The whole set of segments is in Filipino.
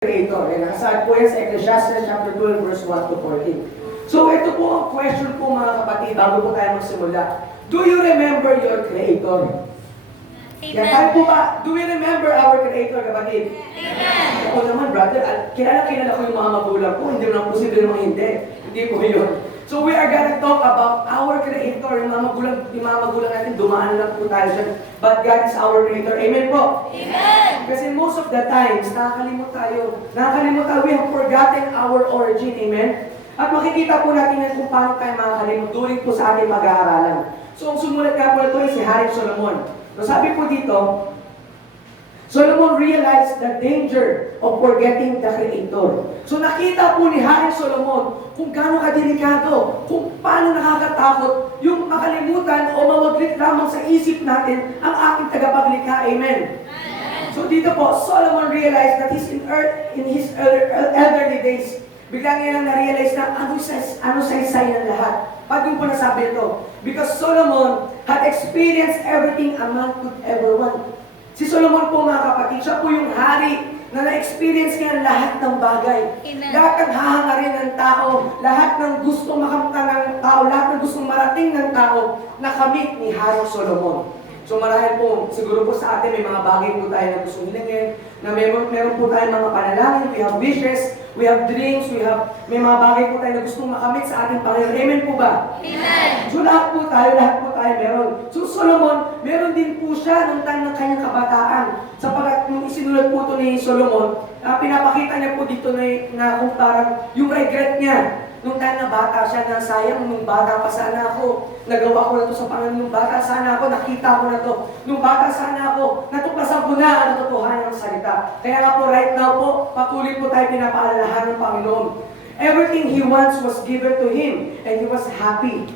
Creator. Eh, nakasaad po yan sa Ecclesiastes chapter 12 verse 1 to 14. So ito po ang question po mga kapatid bago po tayo magsimula. Do you remember your Creator? Yan tayo po ba? Do we remember our Creator, kapatid? Amen. Ako naman, brother, kilala ko yung mga magulang ko. Hindi naman posible naman hindi. Hindi po yun. So we are gonna talk about our Creator. Yung mga magulang natin, dumaan lang po tayo dyan. But God is our Creator. Amen po? Amen. Kasi most of the times, nakakalimut tayo. We have forgotten our origin. Amen? At makikita po natin yan kung paano tayo makakalimut during po sa ating pag-aaralan. So, ang sumulat nga po ito ay si Haring Solomon. So, sabi po dito, Solomon realized the danger of forgetting the Creator. So, nakita po ni Haring Solomon kung gaano kadelikado, kung paano nakakatakot yung makalimutan o mawaglit lamang sa isip natin ang ating tagapaglikha. Amen? So dito po, Solomon realized that in his elderly days, bigla niya lang na-realize na ano saysay ng lahat. Pag yung po nasabi ito, because Solomon had experienced everything a man could ever want. Si Solomon po mga kapatid, siya po yung hari na na-experience niya lahat ng bagay. Amen. Lahat ng hahangarin ng tao, lahat ng gustong makamta ng tao, lahat ng gustong marating ng tao, nakamit ni Haring Solomon. So marahil po, siguro po sa atin may mga bagay po tayo na gusto hilingin, na meron po tayo mga panalangin, we have wishes, we have dreams, may mga bagay po tayo na gustong makamit sa ating Panginoon. Amen po ba? Amen. So lahat po tayo meron. So Solomon, meron din po siya nung time ng kanyang kabataan. Sapagat nung isinulat po ito ni Solomon, pinapakita niya po dito na kung parang yung regret niya. Nung time na bata siya, na sayang, nung bata pa sana ako, nagawa ko na ito sa Panginoon, nung bata sana ako, nakita ko na ito, nung bata sana ako, natuklasan ko na ang katotohanan ng salita. Kaya nga po, right now po, patuloy po tayo pinapaalalahan ng Panginoon. Everything He wants was given to Him, and He was happy,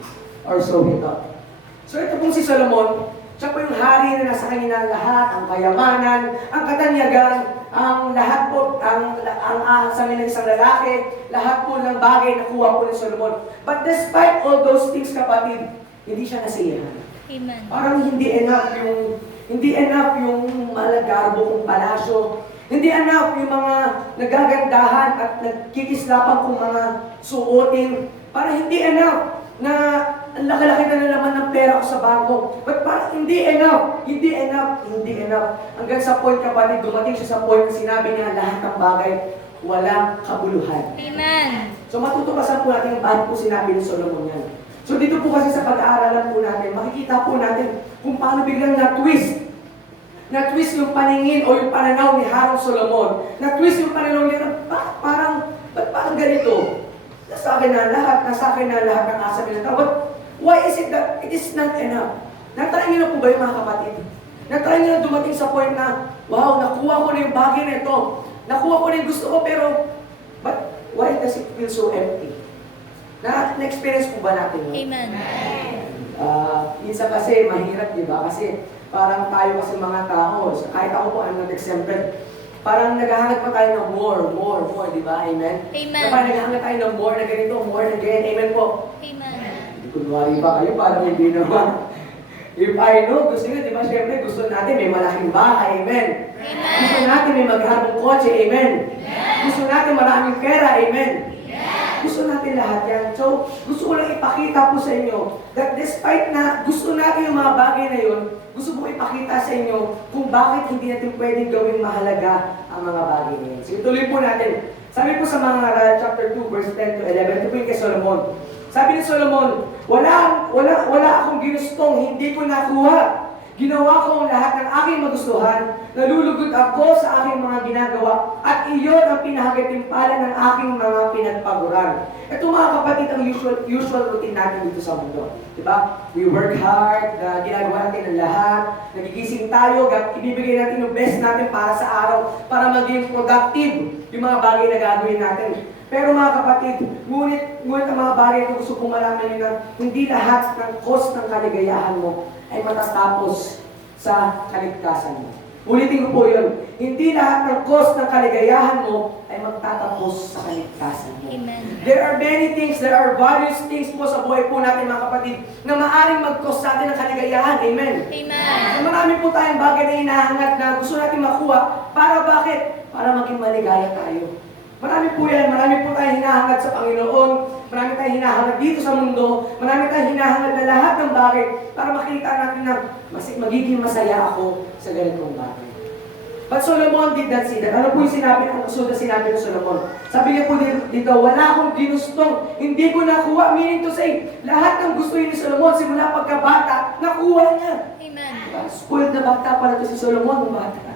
or so He thought. So ito pong si Solomon, siya po yung hari na nasa kanya lahat, ang kayamanan, ang katanyagan, ang lahat po, ang sabi ng isang lalaki, lahat po ng bagay na kuha po ni Solomon. But despite all those things, kapatid, hindi siya nasiyahan. Amen. Parang hindi enough yung malagarbo kong palasyo. Hindi enough yung mga nagagandahan at nagkikislapan kong mga suotin. Parang hindi enough na ang laki-laki na naman ng pera ko sa bangko. But parang hindi enough. Hanggang sa point, kapatid, dumating siya sa point na sinabi niya lahat ng bagay, walang kabuluhan. Amen. So matutukasan po natin bakit po sinabi ni Solomon yan. So dito po kasi sa pag-aaralan po natin, makikita po natin kung paano biglang na-twist yung paningin o yung pananaw ni Haring Solomon. Na-twist yung pananaw niya na ba't parang ganito? Nasa akin na lahat ng asa ng tao. But why is it that it is not enough? Natry niyo na po ba yung mga kapatid? Natry niyo na dumating sa point na, wow, nakuha ko na yung bagay na ito. Nakuha ko na yung gusto ko, pero but why does it feel so empty? Na-experience po ba natin yun? Amen. Minsan kasi mahirap, di ba? Kasi parang tayo kasi mga tao, kahit ako po ang nag-example, parang naghahanap pa tayo ng more, di ba? Amen? Amen. Parang naghahanap tayo ng more na ganito, more na ganyan. Amen po? Amen. Kunwari ba kayo? Parang hindi naman. If I know, gusto nyo, di ba? Siyempre, gusto natin may malaking bahay. Amen? Amen. Gusto natin may magharapong kotse. Amen? Gusto natin maraming pera. Amen? Gusto natin lahat yan. So, gusto ko lang ipakita po sa inyo that despite na gusto natin yung mga bagay na yun, gusto ko ipakita sa inyo kung bakit hindi natin pwedeng gawing mahalaga ang mga bagay na yun. Sige, tuloy po natin. Sabi po sa mga chapter 2, verse 10 to 11, ito po yung kay Solomon. Sabi ni Solomon, wala akong ginustong hindi ko nakuha. Ginawa ko ang lahat ng aking magustuhan, nalulugod ako sa aking mga ginagawa, at iyon ang pinahagatimpalan ng aking mga pinagpaguran. Ito mga kapatid, ang usual routine natin dito sa mundo. Diba? We work hard, ginagawa natin ang lahat, nagigising tayo, ibibigay natin yung best natin para sa araw, para maging productive yung mga bagay na gagawin natin. Pero mga kapatid, ngunit ang mga bagay na gusto kong malaman nyo na hindi lahat ng cost ng kaligayahan mo ay matatapos sa kaligtasan mo. Ulitin ko po yun. Hindi lahat ng cost ng kaligayahan mo ay magtatapos sa kaligtasan mo. Amen. There are many things, there are various things po sa buhay po natin mga kapatid na maaaring mag-cost sa atin ng kaligayahan. Amen. Amen. Marami po tayong bagay na hinahangat na gusto natin makuha. Para bakit? para maging maligaya tayo. Marami po yan, marami po tayong hinahangad sa Panginoon, marami tayong hinahangad dito sa mundo, marami tayong hinahangad na lahat ng bagay para makita natin na magiging masaya ako sa ganitong bagay. But Solomon did not see that. Ano po yung sinabi, ang usunod na sinabi ng Solomon? Sabi niya po dito, wala akong ginustong, hindi ko nakuha. Meaning to say, lahat ng gusto ni Solomon, simula pagkabata, nakuha niya. Amen. Spoiled na bata pala to si Solomon, ng bata.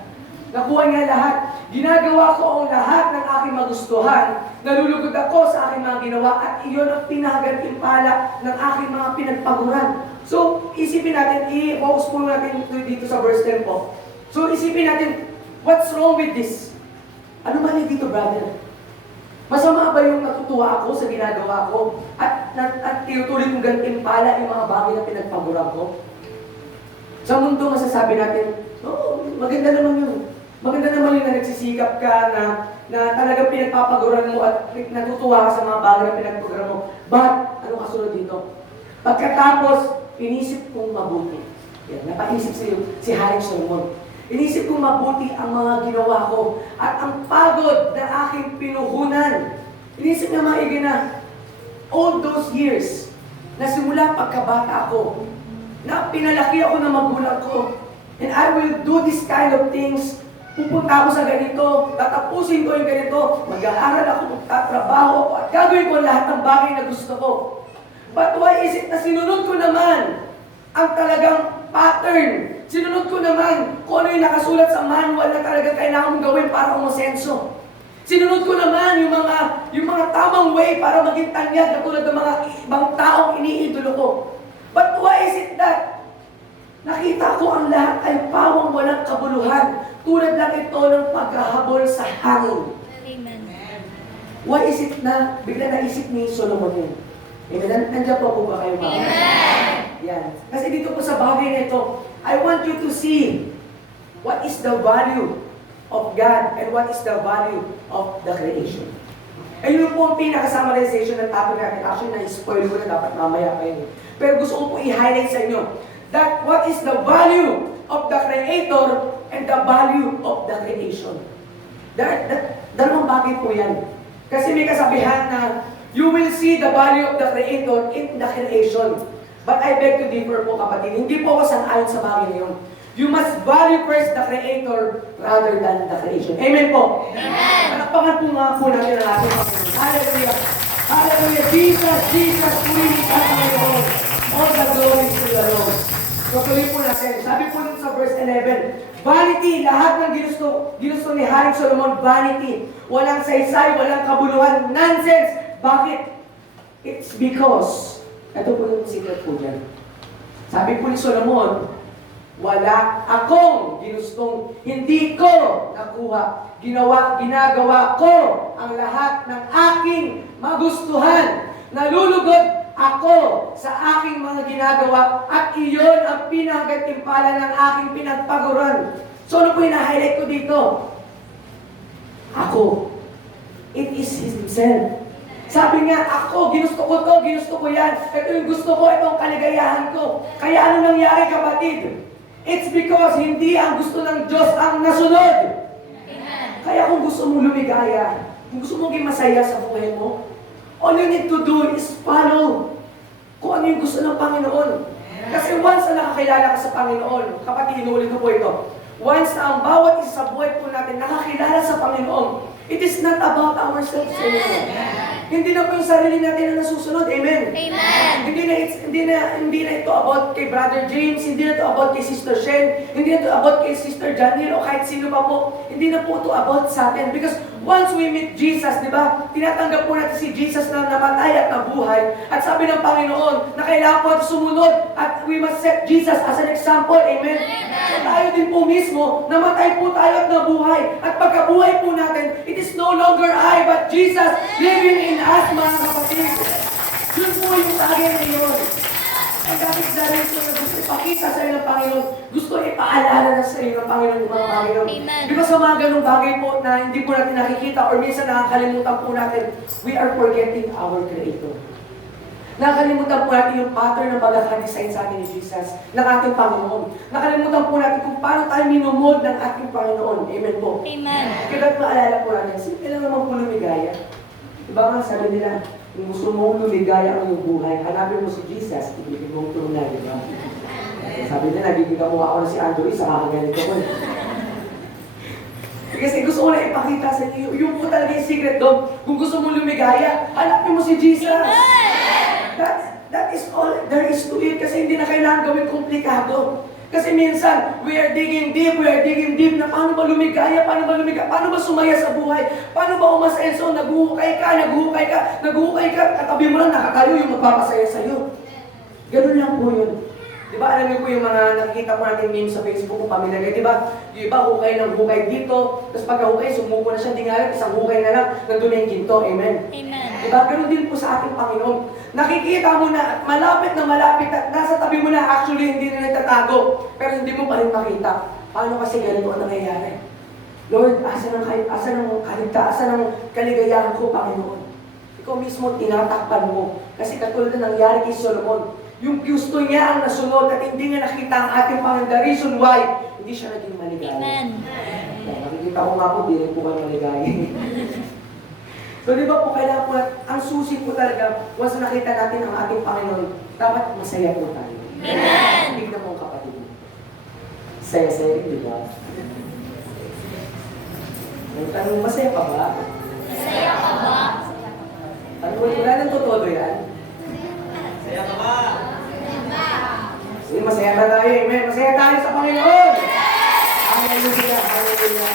Nakuha niya lahat. Ginagawa ko ang lahat ng aking magustuhan. Nalulugod ako sa aking mga ginawa at iyon ang pinakagantimpala ng aking mga pinagpaguran. So, isipin natin, i-focus po natin dito sa verse 10 po. So, isipin natin, what's wrong with this? Ano mali dito, brother? Masama ba yung natutuwa ako sa ginagawa ko at tinutuloy kong gantimpala yung mga bagay na pinagpaguran ko? Sa mundo, masasabi natin, maganda naman yun. Maganda naman yung na nagsisikap ka na talagang pinagpapaguran mo at natutuwa ka sa mga bagay na pinagpaguran mo. But, ano kasunod dito? Pagkatapos, inisip kong mabuti. Yan, napaisip si Haring Solomon. Inisip kong mabuti ang mga ginawa ko at ang pagod na aking pinuhunan. Inisip na maigi na all those years na simula pagkabata ako, na pinalaki ako ng magulang ko, and I will do this kind of things. Pupunta ako sa ganito, tatapusin ko yung ganito, mag-aaral ako, magtatrabaho ako, at gagawin ko lahat ng bagay na gusto ko. But why is it na sinunod ko naman ang talagang pattern? Sinunod ko naman kung ano yung nakasulat sa manual na talagang kailangan mong gawin para umasenso. Sinunod ko naman yung mga tamang way para maging tanyag katulad ng mga ibang taong iniidolo ko. But why is it that nakita ko ang lahat ay pawang walang kabuluhan, tulad lang ito ng paghahabol sa hangin? Amen. Why is it na bigla naisip ni Solomon yun? Amen? Nandiyan po ba kayo mga? Amen. Yan. Kasi dito po sa bagay na ito, I want you to see what is the value of God and what is the value of the creation. Ayun po ang pinaka-summarization ng topic natin. Actually, na-spoil ko na dapat mamaya pa yun. Pero gusto ko po i-highlight sa inyo that what is the value of the Creator and the value of the creation. Dalawang bagay po yan. Kasi may kasabihan na you will see the value of the Creator in the creation. But I beg to differ po kapatid. Hindi po ako sang-ayon sa bagay na yun. You must value first the Creator rather than the creation. Amen po? Amen. Palakpakan po nga po natin ang ating Panginoon. Hallelujah! Hallelujah! Jesus, Jesus, purihin ka Panginoon. All the glory to the Lord. So tuloy po natin. Sabi po dito sa verse 11, vanity, lahat ng ginusto ni Haring Solomon, vanity. Walang saysay, walang kabuluhan, nonsense. Bakit? It's because, ito po yung secret po dyan. Sabi po ni Solomon, wala akong ginustong hindi ko nakuha. Ginagawa ko ang lahat ng aking magustuhan. Nalulugod ako sa aking mga ginagawa at iyon ang pinagatimpala ng aking pinagpaguran. So ano po yung na-highlight ko dito? Ako. It is Himself. Sabi niya, ako, ginusto ko to, ginusto ko yan. Ito yung gusto ko, itong kaligayahan ko. Kaya ano nangyari kapatid? It's because hindi ang gusto ng Diyos ang nasunod. Amen. Kaya kung gusto mong lumigaya, kung gusto mong maging masaya sa buhay mo, all you need to do is follow kung ano yung gusto ng Panginoon. Kasi once na nakakilala ka sa Panginoon, kapatid, inuulit ko po ito, once na ang bawat isa sa buhay po natin nakakilala sa Panginoon, it is not about ourselves anymore. Hindi na po yung sarili natin na nasusunod. Amen. Amen. Hindi na ito about kay Brother James, hindi na ito about kay Sister Shen, hindi na ito about kay Sister Janelle o kahit sino pa po. Hindi na po ito about sa atin. Because once we meet Jesus, di ba, tinatanggap po natin si Jesus na namatay at nabuhay. At sabi ng Panginoon na kailangan po sumunod at we must set Jesus as an example. Amen. So tayo din po mismo, namatay po tayo at nabuhay. At pagkabuhay po natin, it is no longer I, but Jesus living in us, mga kapatid. Yun po yung bagay na yun. Ay kapit dahil ito na gusto ipakita sa iyo ng Panginoon, gusto ipaalala na sa iyo ng Panginoon yung mga bagay yun. Amen. Di ba sa mga ganong bagay po na hindi po natin nakikita or minsan nakakalimutan po natin, we are forgetting our Creator. Nakalimutan po natin yung pattern ng pagkakadesign sa atin ni Jesus, ng ating Panginoon. Nakalimutan po natin kung paano tayo minumod ng ating Panginoon. Amen po. Amen. Kaya maalala po natin, simple lang naman po lumigaya. Diba nga sabi nila, kung gusto mong lumigaya ang iyong buhay, hanapin mo si Jesus, ibigin mong tunay, diba? Sabi nila, bibigyan mo ako na si Andrew, sa kakaganito ko. Kasi gusto ko na ipakita sa inyo, yung po talaga yung secret doon. Kung gusto mong lumigaya, hanapin mo si Jesus. That is all there is to it. Kasi hindi na kailangan gawin komplikado. Kasi minsan, we are digging deep na paano ba lumigaya, paano ba sumaya sa buhay, paano ba umasenso, naguhukay ka, katabi mo lang, nakatayo yung magpapasaya sa'yo. Ganun lang po yun. Diba, alam niyo po yung mga nakikita po natin memes sa Facebook kung pamilya kayo, diba? Yung iba, hukay ng hukay dito, tapos pagka-hukay, sumuko na siya, hindi nga lang, isang hukay na lang, nandun na yung ginto, amen? Amen. Diba, ganun din po sa ating Panginoon. Nakikita mo na, malapit at nasa tabi mo na, actually, hindi na nagtatago, pero hindi mo pa rin makita. Paano kasi ganito ang nangyayari? Lord, asan ang kaligayahan ko, Panginoon? Ikaw mismo tinatakpan mo. Kasi katulad na nangyari kay Solomon, yung gusto niya ang nasunod at hindi niya nakita ang ating Panginoon. The reason why, hindi siya naging maligaya. Amen. Nakikita ko nga po, di rin po kayo maligaya. So di ba po, kailangan po, ang susi po talaga, once nakita natin ang ating Panginoon, dapat masaya po tayo. Amen. Tignan mo ang kapatid mo. Saya-saya, di ba? Ang tanong, masaya ka ba? Masaya ka ba? Tanong, wala nang totoo yan? Saya ka ba? Sige, masaya na tayo. Amen. Masaya tayo sa Panginoon. Hallelujah. Hallelujah.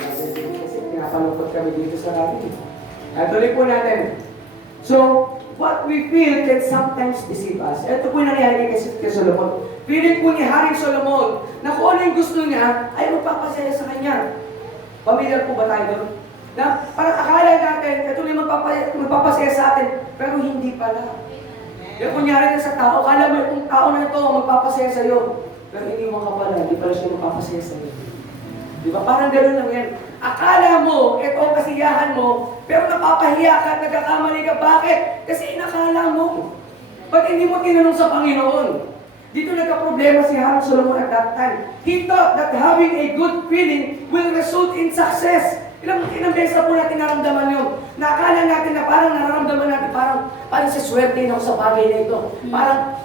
Kasi pinapalungkot kami dito sa natin. Tuloy po natin. So, what we feel can sometimes deceive us. Ito po yung nangyari kay Solomon. Feeling po ni Haring Solomon na kung ano yung gusto niya ay magpapasaya sa kanya. Pamilyar po ba tayo doon? Na parang akala natin, ito yung magpapasaya sa atin, pero hindi pala. Yung kunyari na sa tao, akala mo yung tao na ito magpapasaya sa iyo, pero hindi mo ka pala, hindi pala siya magpapasaya sa iyo. Di ba? Parang gano'n lang yan. Akala mo, ito ang kasiyahan mo, pero napapahiya ka at nagkakamali ka. Bakit? Kasi inakala mo. Ba't hindi mo tinanong sa Panginoon? Dito nagka-problema si Haring Solomon at that time. He thought that having a good feeling will result in success. Ilang beses po natin naramdaman yun. Nakala natin na parang nararamdaman natin, parang sa swerte na ako sa bagay na ito.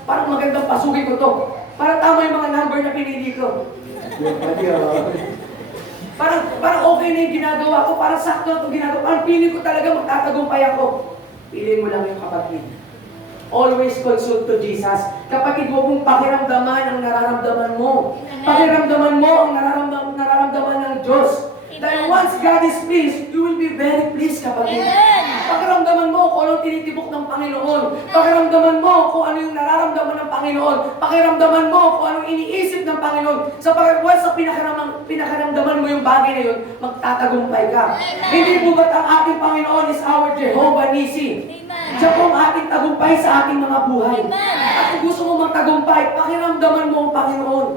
Parang magandang pasukin ko to. Parang tama yung mga number na pinili ko. Parang okay na yung ginagawa ko, parang sakto itong ginagawa. Parang piling ko talaga magtatagumpay ako. Piliin mo lang yung kapatid. Always consult to Jesus. Kapatid, huwag mong pakiramdaman ang nararamdaman mo. Pakiramdaman mo ang nararamdaman ng Diyos. Dahil once God is pleased, you will be very pleased, kapatid. Pakiramdaman mo kung anong tinitibok ng Panginoon. Pakiramdaman mo kung ano yung nararamdaman ng Panginoon. Pakiramdaman mo kung anong iniisip ng Panginoon. Sapagkat once sa pinakaramdaman mo yung bagay na yun, magtatagumpay ka. Hindi po ba't ang ating Panginoon is our Jehovah Nissi? Siya po ang ating tagumpay sa ating mga buhay. At kung gusto mo magtagumpay, pakiramdaman mo ang Panginoon.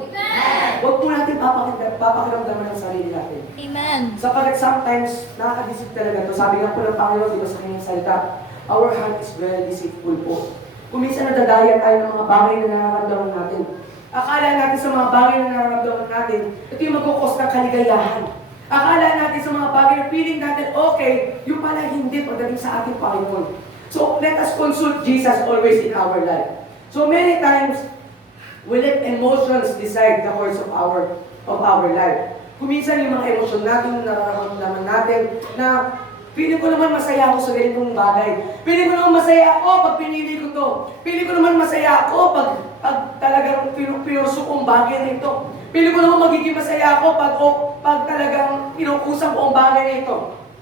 Huwag po natin papakiramdaman ng sarili natin. Amen. Sapagkat sometimes, nakakadisip talaga to. Sabi nga po ng Panginoon, di ba sa kanyang salita, our heart is very deceitful po. Kung minsan nadadaya tayo ng mga bagay na nararamdaman natin. Akala natin sa mga bagay na nararamdaman natin, ito yung magkukos ng kaligayahan. Akala natin sa mga bagay na feeling natin, okay, yung pala hindi pagdating sa ating Panginoon. So, let us consult Jesus always in our life. So many times, we let emotions decide the course of our life. Kung minsan yung mga emosyon natin, nararamdaman natin, na feeling ko naman masaya ako sa ganitong bagay. Feeling ko naman masaya ako pag pinili ko to. Feeling ko naman masaya ako pag talagang pinurso kong bagay na ito. Feeling ko naman magiging masaya ako pag talagang inukusan ko ang bagay na ito.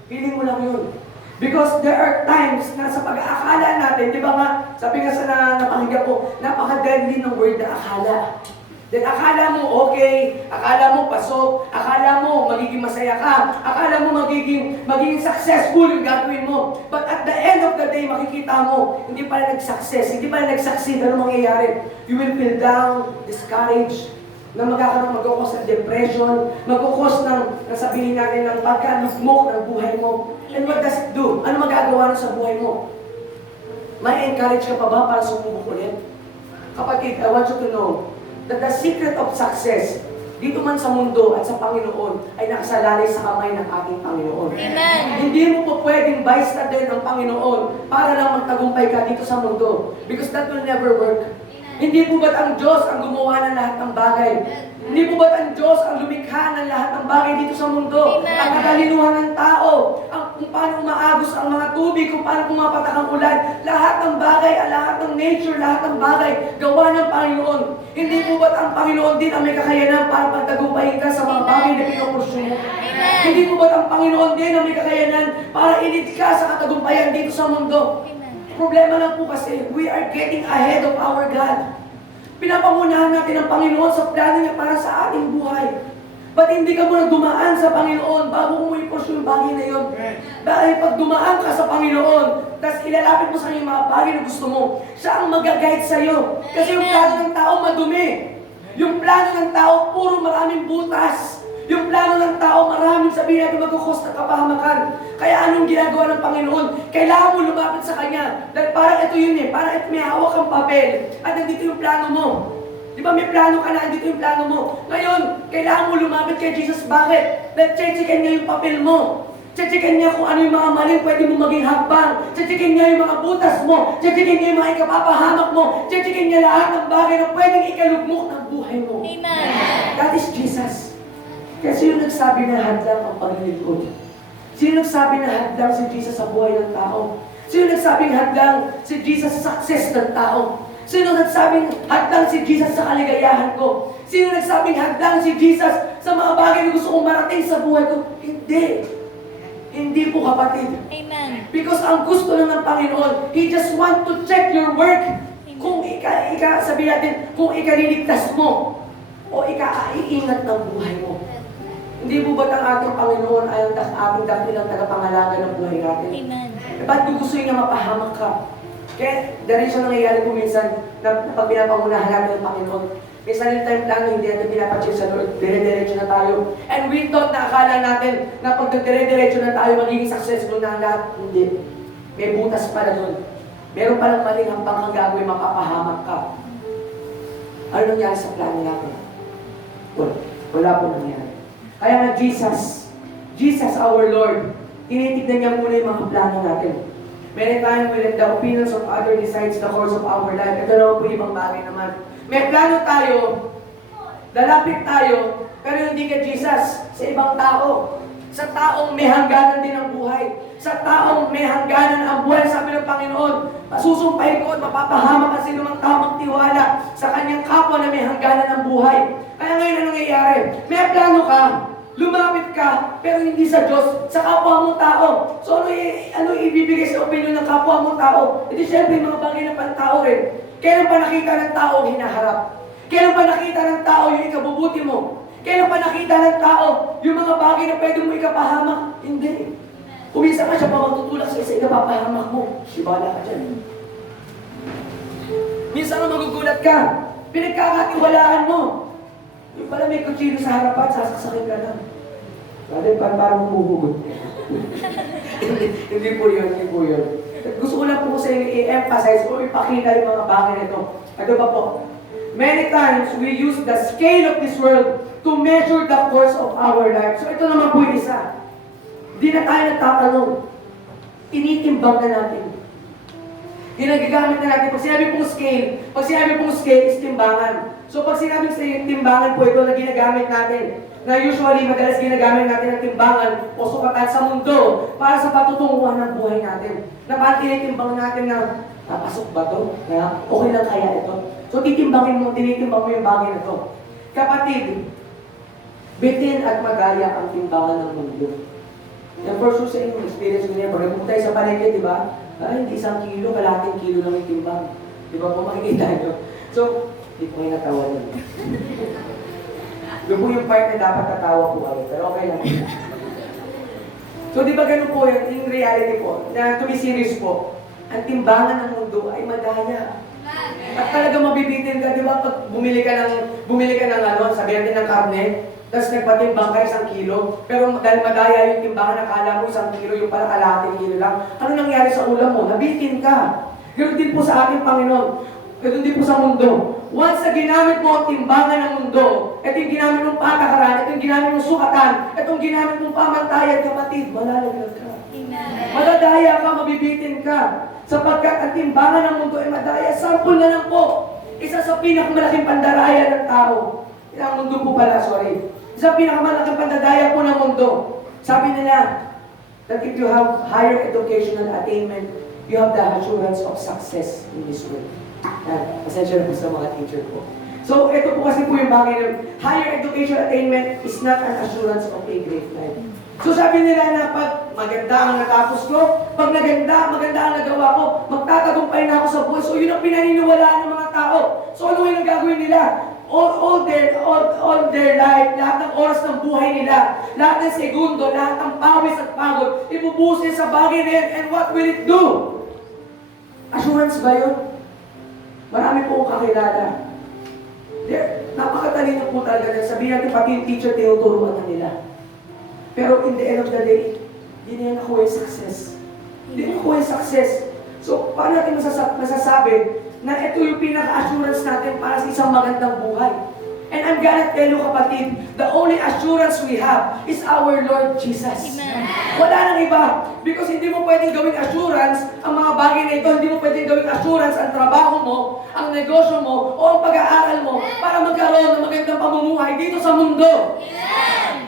Feeling mo lang yun. Because there are times na sa pag-aakala natin, di ba nga, sabi nga sa napakinggan ko, napaka-deadly ng word na akala. Then akala mo okay, akala mo pasok, akala mo magiging masaya ka, akala mo magiging successful yung gagawin mo. But at the end of the day, makikita mo, hindi pala nag-success, hindi pala nag-succeed, ano mangyayari? You will feel down, discouraged, na magkukos ng depression, magkukos ng, sabihin natin, ng pagkalugmok ng buhay mo. And what does it do? Ano magagawa sa buhay mo? May encourage ka pa ba para sumubok ulit? Kapatid, I want you to know that the secret of success dito man sa mundo at sa Panginoon ay nakasalalay sa kamay ng ating Panginoon. Amen. Hindi mo po pwedeng bystander ng Panginoon para lang magtagumpay ka dito sa mundo. Because that will never work. Hindi po ba't ang Diyos ang gumawa ng lahat ng bagay? Hindi po ba't ang Diyos ang lumikha ng lahat ng bagay dito sa mundo? Amen. Ang katalinuhan ng tao, kung paano umaagos ang mga tubig, kung paano pumapatak ang ulan, lahat ng bagay, lahat ng nature, lahat ng bagay, gawa ng Panginoon. Hindi po ba't ang Panginoon din ang may kakayanan para pagtagumpayin ka sa mga bagay na pinupursyo mo? Amen. Hindi po ba't ang Panginoon din ang may kakayanan para ilid ka sa katagumpayan dito sa mundo? Amen. Problema lang po kasi, we are getting ahead of our God. Pinapangunahan natin ang Panginoon sa plano niya para sa ating buhay. Ba't hindi ka muna dumaan sa Panginoon bago mo i-pursue yung bagay na yun? Dahil pag dumaan ka sa Panginoon, tapos ilalapit mo sa kanya yung mga bagay na gusto mo, siya ang mag-guide sa'yo. Kasi yung plano ng tao madumi. Yung plano ng tao puro maraming butas. Yung plano ng tao maraming sabihin natin magkukos ng kapahamakan. Kaya anong ginagawa ng Panginoon? Kailangan mo lumapit sa Kanya. Dahil parang ito yun parang ito may hawak kang papel. At nandito yung plano mo. Di ba may plano ka na, andito yung plano mo. Ngayon, kailangan mo lumapit kay Jesus. Bakit? Dahil chechikan niya yung papel mo. Chechikan niya kung ano yung mga mali pwede mo maging hakbang. Chechikan niya yung mga butas mo. Chechikan niya yung mga ikapapahamak mo. Chechikan niya lahat ng bagay na pwedeng ikalugmok ng buhay mo. Amen. That is Jesus. Kasi yung nagsabi na hadlang ang paglilingkod. Sino nagsabi na hadlang si Jesus sa buhay ng tao? Sino nagsabing hadlang si Jesus sa success ng tao? Sino nagsabing hadlang si Jesus sa kaligayahan ko? Sino nagsabing hadlang si Jesus sa mga bagay na gusto kong marating sa buhay ko? Hindi. Hindi po, kapatid. Amen. Because ang gusto lang ng Panginoon, He just want to check your work. Kung sabi natin, kung ikaliligtas mo, o iingat ng buhay mo. Hindi po ba't ang ating Panginoon ay ang ating dakilang tagapangalaga ng buhay natin? Amen. Ba't gusto niya mapahamak ka? Kaya dahil siya nangyayari po minsan na pag pinapangunahan natin ng Panginoon. Minsan yung time plano, hindi natin pinapacheck sa Lord, dire-diretso na tayo. And we thought na akala natin na pag dire-diretso na tayo, magiging successful na ang lahat. Hindi. May butas pala doon. Meron palang maling hambang kang gagawin, mapapahamak ka. Ano nangyari sa plano natin? Wala po nangyari. Kaya nga Jesus our Lord, tinitignan niya muna yung mga plano natin. Many times we let the opinions of others decides the course of our life. Ito naman po ibang bagay naman. May plano tayo, lalapit tayo, pero hindi ka Jesus sa ibang tao. Sa taong may hangganan din ang buhay. Sa taong may hangganan ang buhay, sabi ng Panginoon, masusumpay ko at mapapahamak ang sinumang taong magtiwala sa kanyang kapwa na may hangganan ng buhay. Kaya ngayon ano nangyayari? May plano ka, lumapit ka, pero hindi sa Diyos, sa kapwa mong tao. So ano ibibigay sa opinion ng kapwa mong tao? Ito siyempre mga bagay na pantao rin. Kailan pa nakita ng tao ang hinaharap? Kailan pa nakita ng tao yung ikabubuti mo? Kailan pa nakita ng tao yung mga bagay na pwede mo ikapahamak? Hindi. Umisa ka siya pa magtutulak sa isa ikapapahamak mo. Sibala ka dyan. Minsan na magugulat ka. Pinagkakatiwalaan mo. Yung pala may kutsilo sa harapan, sasaksakin ka lang. Parang humuhugot. Hindi po yun, hindi po yun. Gusto ko lang po sa inyo i-emphasize o ipakita yung mga bagay nito. Ito pa po. Many times, we use the scale of this world to measure the course of our life. So ito naman po yung isa. Hindi na tayo nagtatanong. Tinitimbang na natin. Ginagamit na natin. Pag sinabi pong scale is timbangan. So pag sinabing timbangan po ito na ginagamit natin, na usually madalas ginagamit natin ang timbangan o sukatan sa mundo para sa patutunguhan ng buhay natin. Na parang tinitimbang natin na, napasok ba ito? Na okay lang kaya ito? So tinitimbang mo yung bagay na ito. Kapatid, bitin at magaya ang timbangan ng mundo. Yan for sure sa inyong experience ko niya. Pag nagpunta tayo sa palengke, di ba? Hindi 1 kilo, kalating kilo lang yung timbang. Di ba po makikita nyo? So, hindi po kayo natawa nun. Doon po yung part na dapat natawa po kayo. Pero okay lang. So, di ba ganun po yun? In reality po, na to be serious po, ang timbangan ng mundo ay madaya. At talaga mabibitin ka, di ba? Pag bumili ka ng ano, sabihin natin ng karne, tapos nagpatimbang ka 1 kilo, pero dahil madaya yung timbangan, nakala mo 1 kilo, yung pala kalating kilo lang. Ano nangyari sa ulam mo? Nabitin ka. Ganoon din po sa ating Panginoon. Ganoon din po sa mundo. Once na ginamit mo ang timbangan ng mundo, ito yung ginamit mong patakaran, ito yung ginamit mong sukatan, ito yung ginamit mong pamantayan, kapatid, malalaglag ka. Amen. Madadaya ka, mabibitin ka. Sapagkat ang timbangan ng mundo ay madaya. Sample na lang po. Isa sa pinakamalaking pandaraya ng tao. Ang mundo po pala, sorry. Isa sa pinakamalaking pandadaya po ng mundo. Sabi nila, that if you have higher educational attainment, you have the assurance of success in this world. Yan, pasensya na po sa mga teacher ko. So, ito po kasi po yung bagay ng higher educational attainment is not an assurance of a great life. So, sabi nila na pag maganda ang natapos ko, pag maganda ang nagawa ko, magtatagumpay na ako sa buhay. So, yun ang pinaniniwalaan ng mga tao. So, ano yung gagawin nila? All their life, lahat ng oras ng buhay nila, lahat ng segundo, lahat ng pawis at pagod, ibubusin sa bagay na yan, and what will it do? Assurance ba yun? Marami po akong kakilala. Napakatalino po talaga. Sabihin natin pati yung teacher, tinuturuan na nila. Pero in the end of the day, hindi nila nakuha yung success. Hindi nakuha yung success. So, paano natin masasabi na ito yung pinaka-assurance natin para sa isang magandang buhay? And I'm gonna tell you, kapatid, the only assurance we have is our Lord Jesus. Amen. Wala nang iba. Because hindi mo pwedeng gawing assurance ang mga bagay na ito. Hindi mo pwedeng gawing assurance ang trabaho mo, ang negosyo mo, o ang pag-aaral mo para magkaroon ng magandang pamumuhay dito sa mundo.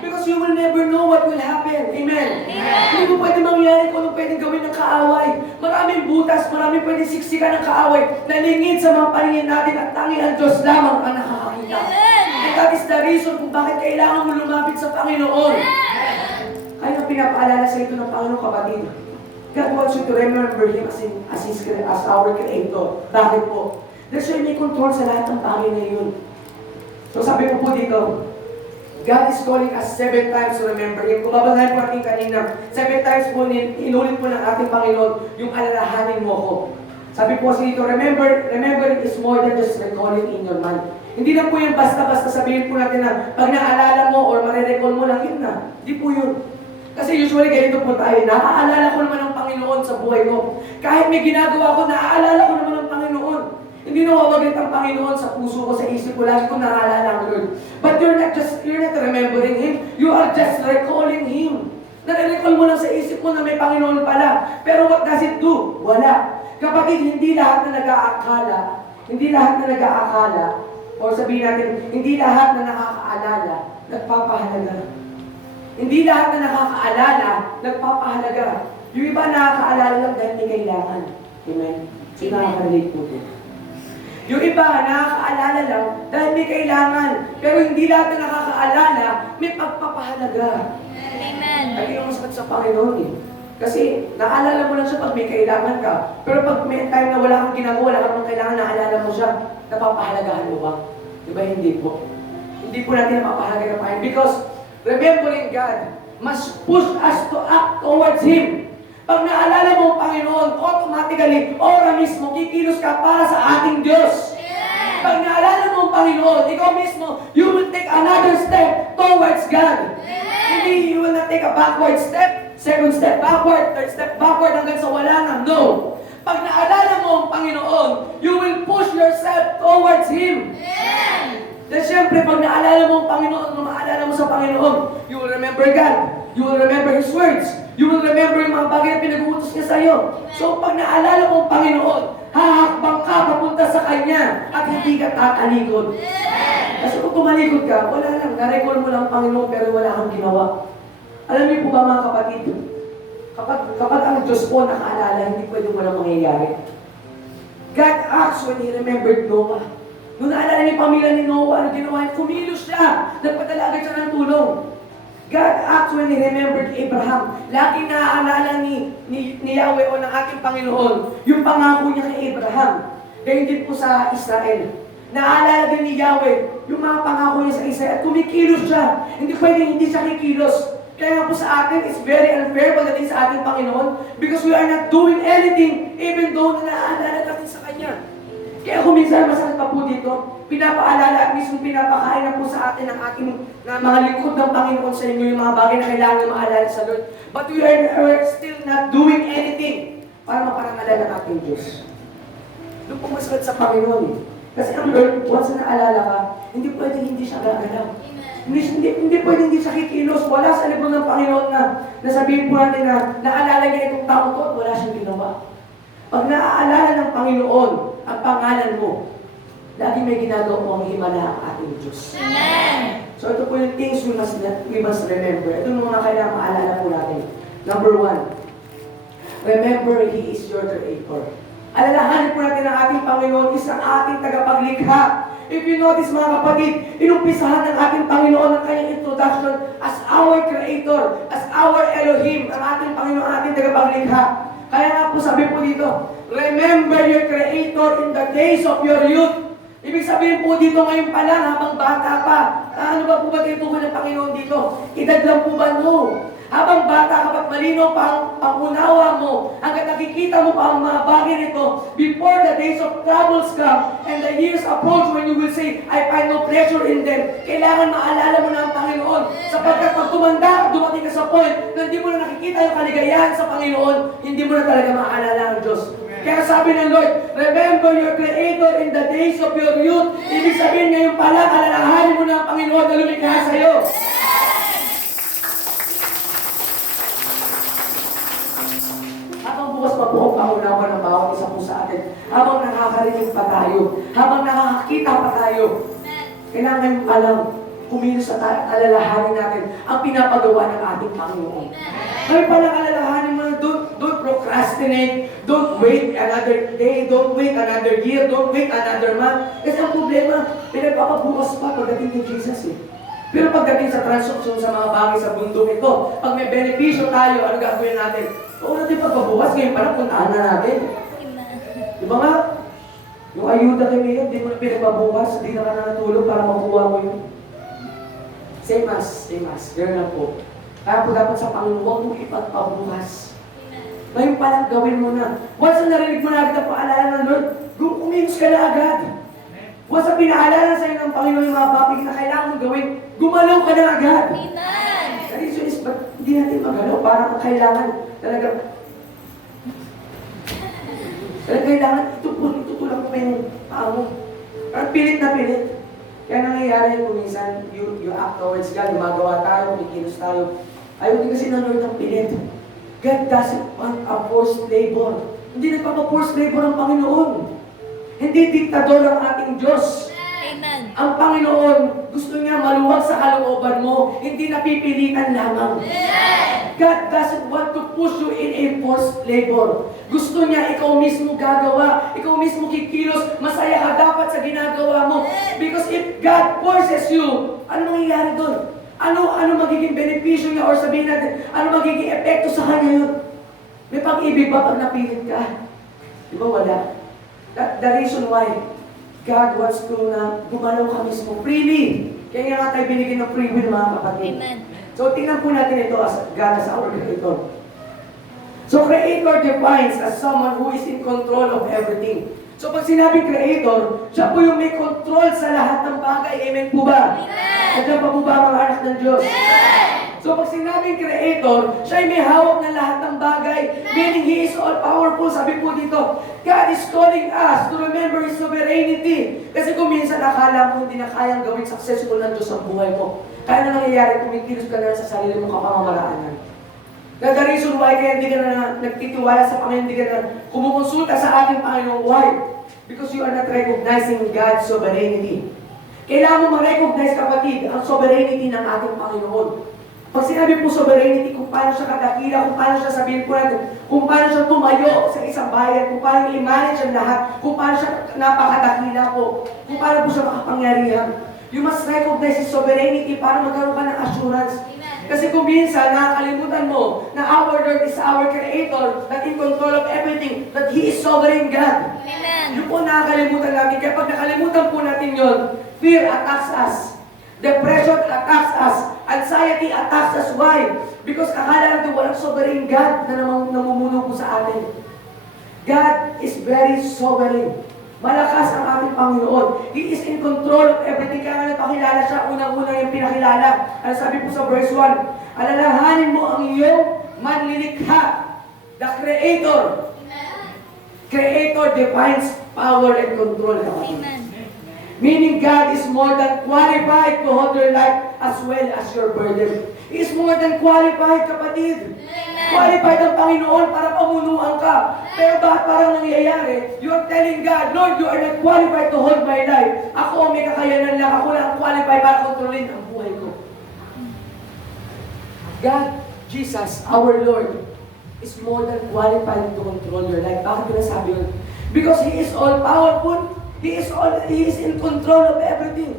Because you will never know what will happen. Amen. Hindi mo pwedeng mangyari kung anong pwedeng gawin ng kaaway. Maraming butas, maraming pwedeng siksikan ng kaaway na lingid sa mga paningin natin at tanging ang Diyos lamang ang nakakakita. And that is the reason kung bakit kailangan mo lumapit sa Panginoon. Kaya pinapaalala sa ito ng Panginoon, kapatid. God wants you to remember Him as our Creator. Bakit po? Dahil siya may control sa lahat ng bagay na yun. So sabi ko po dito, God is calling us 7 times to remember Him. Kung babasahin po natin kanina, 7 times po inulit po ng ating Panginoon yung alalahanin mo ko. Sabi po kasi dito, remembering is more than just recalling in your mind. Hindi na po yung basta-basta sabihin po natin na pag naalala mo or marirecall mo lang, yun na. Hindi po yun. Kasi usually ganito po tayo, naaalala ko naman ang Panginoon sa buhay ko. Kahit may ginagawa ko, naaalala ko naman ang Panginoon. Hindi nawawaglit ang Panginoon sa puso ko, sa isip ko, lagi ko naaalala ang Lord. But you're not remembering Him, you are just recalling Him. Nare-recall mo lang sa isip mo na may Panginoon pala. Pero what does it do? Wala. Kapatid, hindi lahat na nag-aakala, o sabihin natin, hindi lahat na nakakaalala, nagpapahalaga. Hindi lahat na nakakaalala, nagpapahalaga. Yung iba nakakaalala lang dahil may kailangan. Amen? Sino nakaka-relate po ito? Yung iba nakakaalala lang dahil may kailangan. Pero hindi lahat na nakakaalala, may pagpapahalaga. Amen. Ay, yung masakit sa Panginoon eh. Kasi naalala mo lang siya pag may kailangan ka. Pero pag may time na wala kang ginagawa, wala kang kailangan, naalala mo siya, napapahalagahan mo ba? Diba hindi po? Hindi po natin napapahalagahan. Because remembering God must push us to act towards Him. Pag naalala mo ang Panginoon, automatically, ora mismo, kikilos ka para sa ating Diyos. Pag naalala mo ang Panginoon, ikaw mismo, you will take another step towards God. Hindi, you will not take a backward step, second step backward, third step backward hanggang sa wala na. No. Pag naalala mo ang Panginoon, you will push yourself towards Him. Dahil siyempre, pag naalala mo ang Panginoon, maalala mo sa Panginoon, you will remember God. You will remember His words. You will remember yung mga bagay na pinag-uutos niya sa iyo. So, pag naalala mo ang Panginoon, hahakbang ka papunta sa Kanya at hindi ka tatalikod. Kasi kung tumalikod ka, wala lang. Na-recall mo lang ang Panginoon pero wala kang ginawa. Alam niyo po ba mga kapatid, kapag ang Diyos po nakaalala, hindi pwede walang mangyayari. God acts when He remembered Noah. Nung naalala niya yung pamilya ni Noah, ano ginawa niya? Kumilos siya. Nagpadala agad siya ng tulong. God acts when He remembered Abraham. Lagi naaalala ni Yahweh o ng ating Panginoon yung pangako niya kay Abraham. Gayun din po sa Israel. Naalala din ni Yahweh yung mga pangako niya sa Israel. At kumikilos siya. Hindi pwedeng hindi siya kikilos. Kaya nga po sa atin, it's very unfair pagdating sa ating Panginoon because we are not doing anything even though naaalala natin sa Kanya. Kaya kung minsan masakit pa po dito, pinapaalala at mismo pinapakain na po sa atin ng ating mga lingkod ng Panginoon sa inyo yung mga bagay na kailangan maalala sa Lord. But we are still not doing anything para maparangalan ng ating Diyos. Doon po masakit sa Panginoon eh. Kasi ang Lord, once na naalala ka, hindi pwede hindi siya gagalaw. Hindi pwede hindi siya kikilos. Wala sa libro ng Panginoon na nasabihin po natin na naalala niya itong tao to at wala siyang ginawa. Pag naaalala ng Panginoon ang pangalan mo, lagi may ginagawa mo ang himala ang ating Diyos. Amen. So ito po yung things we must remember. Ito yung mga kailangan maalala po natin. Number 1, remember He is your Creator. Alalahanin po natin ang ating Panginoon, isang ating tagapaglikha. If you notice mga kapatid, inumpisahan ng ating Panginoon ang kanyang introduction as our Creator, as our Elohim, ang ating Panginoon, ang ating tagapaglikha. Kaya nga po sabi po dito, remember your Creator in the days of your youth. Ibig sabihin po dito ngayon pa lang, habang bata pa, ano ba po ba tinutukoy ng Panginoon dito? Edad lang po ba? No. Habang bata ka pa't malinaw pa ang pangunawa mo, hanggang nakikita mo pa ang mga bagay nito, before the days of troubles come, and the years approach when you will say, I find no pleasure in them. Kailangan maalala mo na ang Panginoon, sapagkat pag tumanda ka, dumating ka sa point na hindi mo na nakikita yung kaligayahan sa Panginoon, hindi mo na talaga maalala ang Diyos. Kaya sabi ng Lord, remember your Creator in the days of your youth. Ibig sabihin ngayon pala, alalahanin mo na ang Panginoon na lumikha sa iyo. Habang bukas pa po ang pangunawa ng bawat isa po sa atin, habang nakakarinig pa tayo, habang nakakakita pa tayo, kailangan ngayon alam, kumilos at alalahanin natin ang pinapagawa ng ating Panginoon. Ngayon palang alalahanin mo na, don't procrastinate, don't wait another day, don't wait another year, don't wait another month. Kasi ang problema, pinagpapabukas pa pagdating ni Jesus eh. Pero pagdating sa transaksyon sa mga bagay sa bundok ito, pag may benepisyo tayo, ano gagawin natin? Oo natin pagpabukas, ngayon parang puntaan na natin. Di ba nga? Yung ayuda kay Mayor, di mo na pinagpabukas, di na ka na natulog para makuha mo yun. Same as. Ganyan lang po. Kaya po dapat sa Panginoon, huwag mong ipagpabukas. Ngayon palang gawin mo na. Once na narinig mo na agad ang paalala ng Lord, kumilos ka na agad. Once na pinaalala sa iyo ng Panginoon yung mga bagay na kailangan mong gawin, gumalaw ka na agad. Amen. The reason is, ba't hindi natin magalaw? Parang kailangan talaga, kailangan itutulak mo yung paa mo. Parang pilit na pilit. Kaya nangyayari yung minsan, you act towards God, gumagawa tayo, kikilos tayo. Ayaw din kasi ng Lord ng pilit. God doesn't want a forced labor. Hindi nagpapa-forced labor ang Panginoon. Hindi diktador ang ating Diyos. Amen. Ang Panginoon, gusto niya maluwag sa kalooban mo, hindi napipilitan lamang. God doesn't want to push you in a forced labor. Gusto niya ikaw mismo gagawa, ikaw mismo kikilos, masaya ka dapat sa ginagawa mo. Because if God forces you, ano mangyayari doon? Ano magiging benepisyo niya or sabihin natin, ano magiging epekto sa kanya yun? May pag-ibig ba pag napilit ka? Di ba wala? The reason why God wants to na gumalaw ka mismo freely. Kaya nga tayo binigyan ng free will mga kapatid. Amen. So tingnan po natin ito as God as our Creator. So Creator defines as someone who is in control of everything. So pag sinabing Creator, siya po yung may control sa lahat ng bagay. Amen po ba? Amen. Nandiyan pa po ba ang mga anak ng Diyos? Amen. So pag sinabing Creator, siya ay may hawak ng lahat ng bagay. Meaning He is all-powerful. Sabi po dito, God is calling us to remember His sovereignty. Kasi kung minsan akala mo hindi na kayang gawin successful ng Diyos ang buhay mo, kaya na nangyayari, kumikilos ka na sa sarili mong kapamamaraanan. The reason why kaya hindi ka na nagtitiwala sa Panginoon, hindi ka na kumukonsulta sa ating Panginoon. Why? Because you are not recognizing God's sovereignty. Kailangan mo ma-recognize, kapatid, ang sovereignty ng ating Panginoon. Pag sinabi po sovereignty, kung paano siya kadakila, kung paano siya sabihin po natin, kung paano siya tumayo sa isang bayan, kung paano i-manage ang lahat, kung paano siya napakadakila po, kung paano po siya makapangyarihan. You must recognize His sovereignty para magkaroon ka ng assurance. Kasi kung minsan, nakakalimutan mo na our Lord is our Creator, that in control of everything, that He is sovereign God. Amen. Yun po nakakalimutan natin. Kaya pag nakalimutan po natin yun, fear attacks us. Depression attacks us. Anxiety attacks us. Why? Because akala natin walang sovereign God na namumuno po sa atin. God is very sovereign. Malakas ang ating Panginoon. He is in control of everything. Kaya napakilala siya, unang-unang yung pinakilala. Ano sabi po sa verse 1? Alalahanin mo ang iyong manlilikha. The Creator. Creator defines power and control, kapatid. Amen. Meaning God is more than qualified to hold your life as well as your burden. He is more than qualified, kapatid. Amen. Qualified ang Panginoon para pamunuan ka. Pero bakit parang nangyayari? You are telling God, Lord, you are not qualified to hold my life. Ako may kakayanan lang. Ako lang ang qualified para kontrolin ang buhay ko. God, Jesus, our Lord, is more than qualified to control your life. Bakit ko nasabi yun? Because He is all-powerful. He is in control of everything.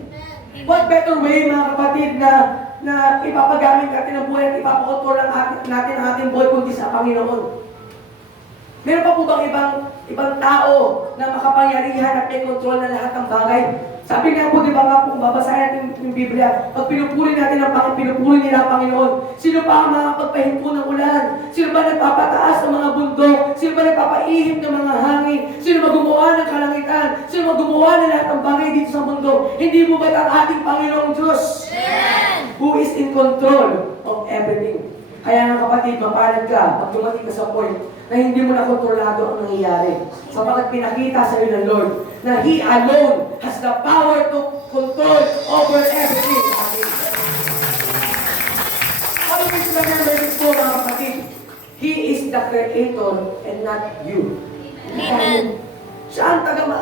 What better way, mga kapatid, na ipapagamit natin ang buhay at ipapakontrol natin ang ating buhay kundi sa Panginoon? Meron pa po bang ibang tao na makapangyarihan at may control na lahat ng bagay? Sabi nga po, di ba nga po, kung babasahin natin yung Biblia, pag pinupuri natin ang Panginoon, pinupuri nila ang Panginoon, sino pa ang makapagpahinto ng ulan? Sino ba nagpapataas ng mga bundok? Sino ba nagpapaihim ng mga hangin? Sino ba gumawa ng kalangitan? Sino ba gumawa ng lahat ng bagay dito sa mundo? Hindi mo ba't ang ating Panginoong Diyos? Amen. Who is in control of everything? Kaya nga kapatid, mapalad ka pag dumating ka sa point na hindi mo na kontrolado ang nangyayari. Sapagkat pinakita sa iyo ng Lord na He alone has the power to control over everything. Amen. Always remember this po, mga kapatid. He is the creator and not you. Amen. Siya ang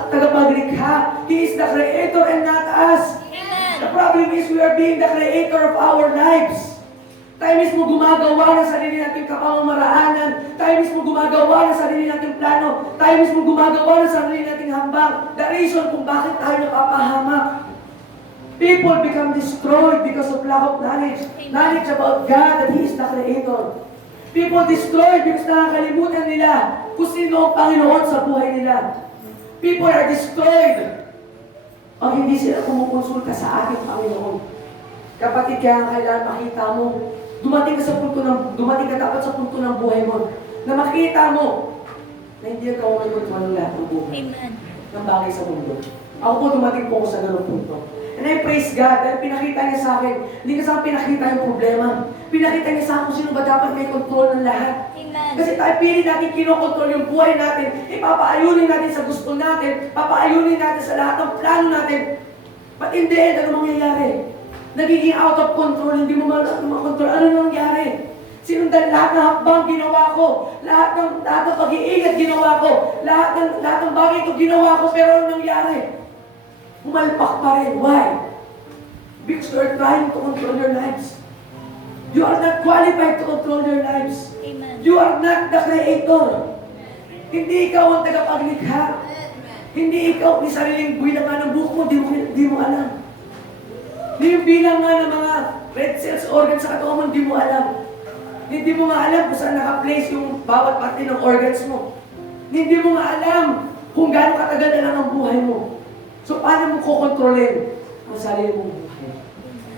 tagapaglikha. He is the creator and not us. Amen. The problem is we are being the creator of our lives. Tayo mismo gumagawa ng sarili nating kapamamaraanan. Tayo mismo gumagawa ng sarili nating plano. Tayo mismo gumagawa ng sarili nating hambang. The reason kung bakit tayo napapahamak. People become destroyed because of lack of knowledge. Knowledge about God, that He is the Creator. People destroyed because nakakalimutan nila kung sino ang Panginoon sa buhay nila. People are destroyed pag hindi sila kumukonsulta sa ating Panginoon. Kapatid, kaya kailangan makita mo, dumating ka dapat sa punto ng buhay mo, na makita mo na hindi ikaw may kontrol ng lahat ng buhay Amen. ng bagay sa mundo. Ako po dumating po ako sa ganung punto. And I praise God dahil pinakita niya sa akin, hindi ka sa akin pinakita yung problema. Pinakita niya sa akin kung sino ba dapat may kontrol ng lahat. Amen. Kasi tayo pili natin kinokontrol yung buhay natin, ipapaayunin natin sa gusto natin, papaayunin natin sa lahat ng plano natin. But in the end, ano mangyayari? Nagiging out of control, hindi mo makontrol. Ano nangyari? Sinundan lahat ng hakbang ginawa ko, lahat ng pag-iingat ginawa ko, lahat ng bagay ito ginawa ko, pero ano nangyari? Pumalpak pa rin. Why? Because you are trying to control your lives. You are not qualified to control your lives. Amen. You are not the creator. Hindi ikaw ang tagapaglikha. Hindi ikaw, ni sariling bilang nga ng buhok mo, di mo alam. Yung bilang nga ng mga red cells organs sa katawan mo, hindi mo alam. Hindi mo nga alam kung saan naka-place yung bawat parte ng organs mo. Hindi mo nga alam kung gaano katagal na lang ang buhay mo. So, paano mo kukontrolin ang sarili mong buhay?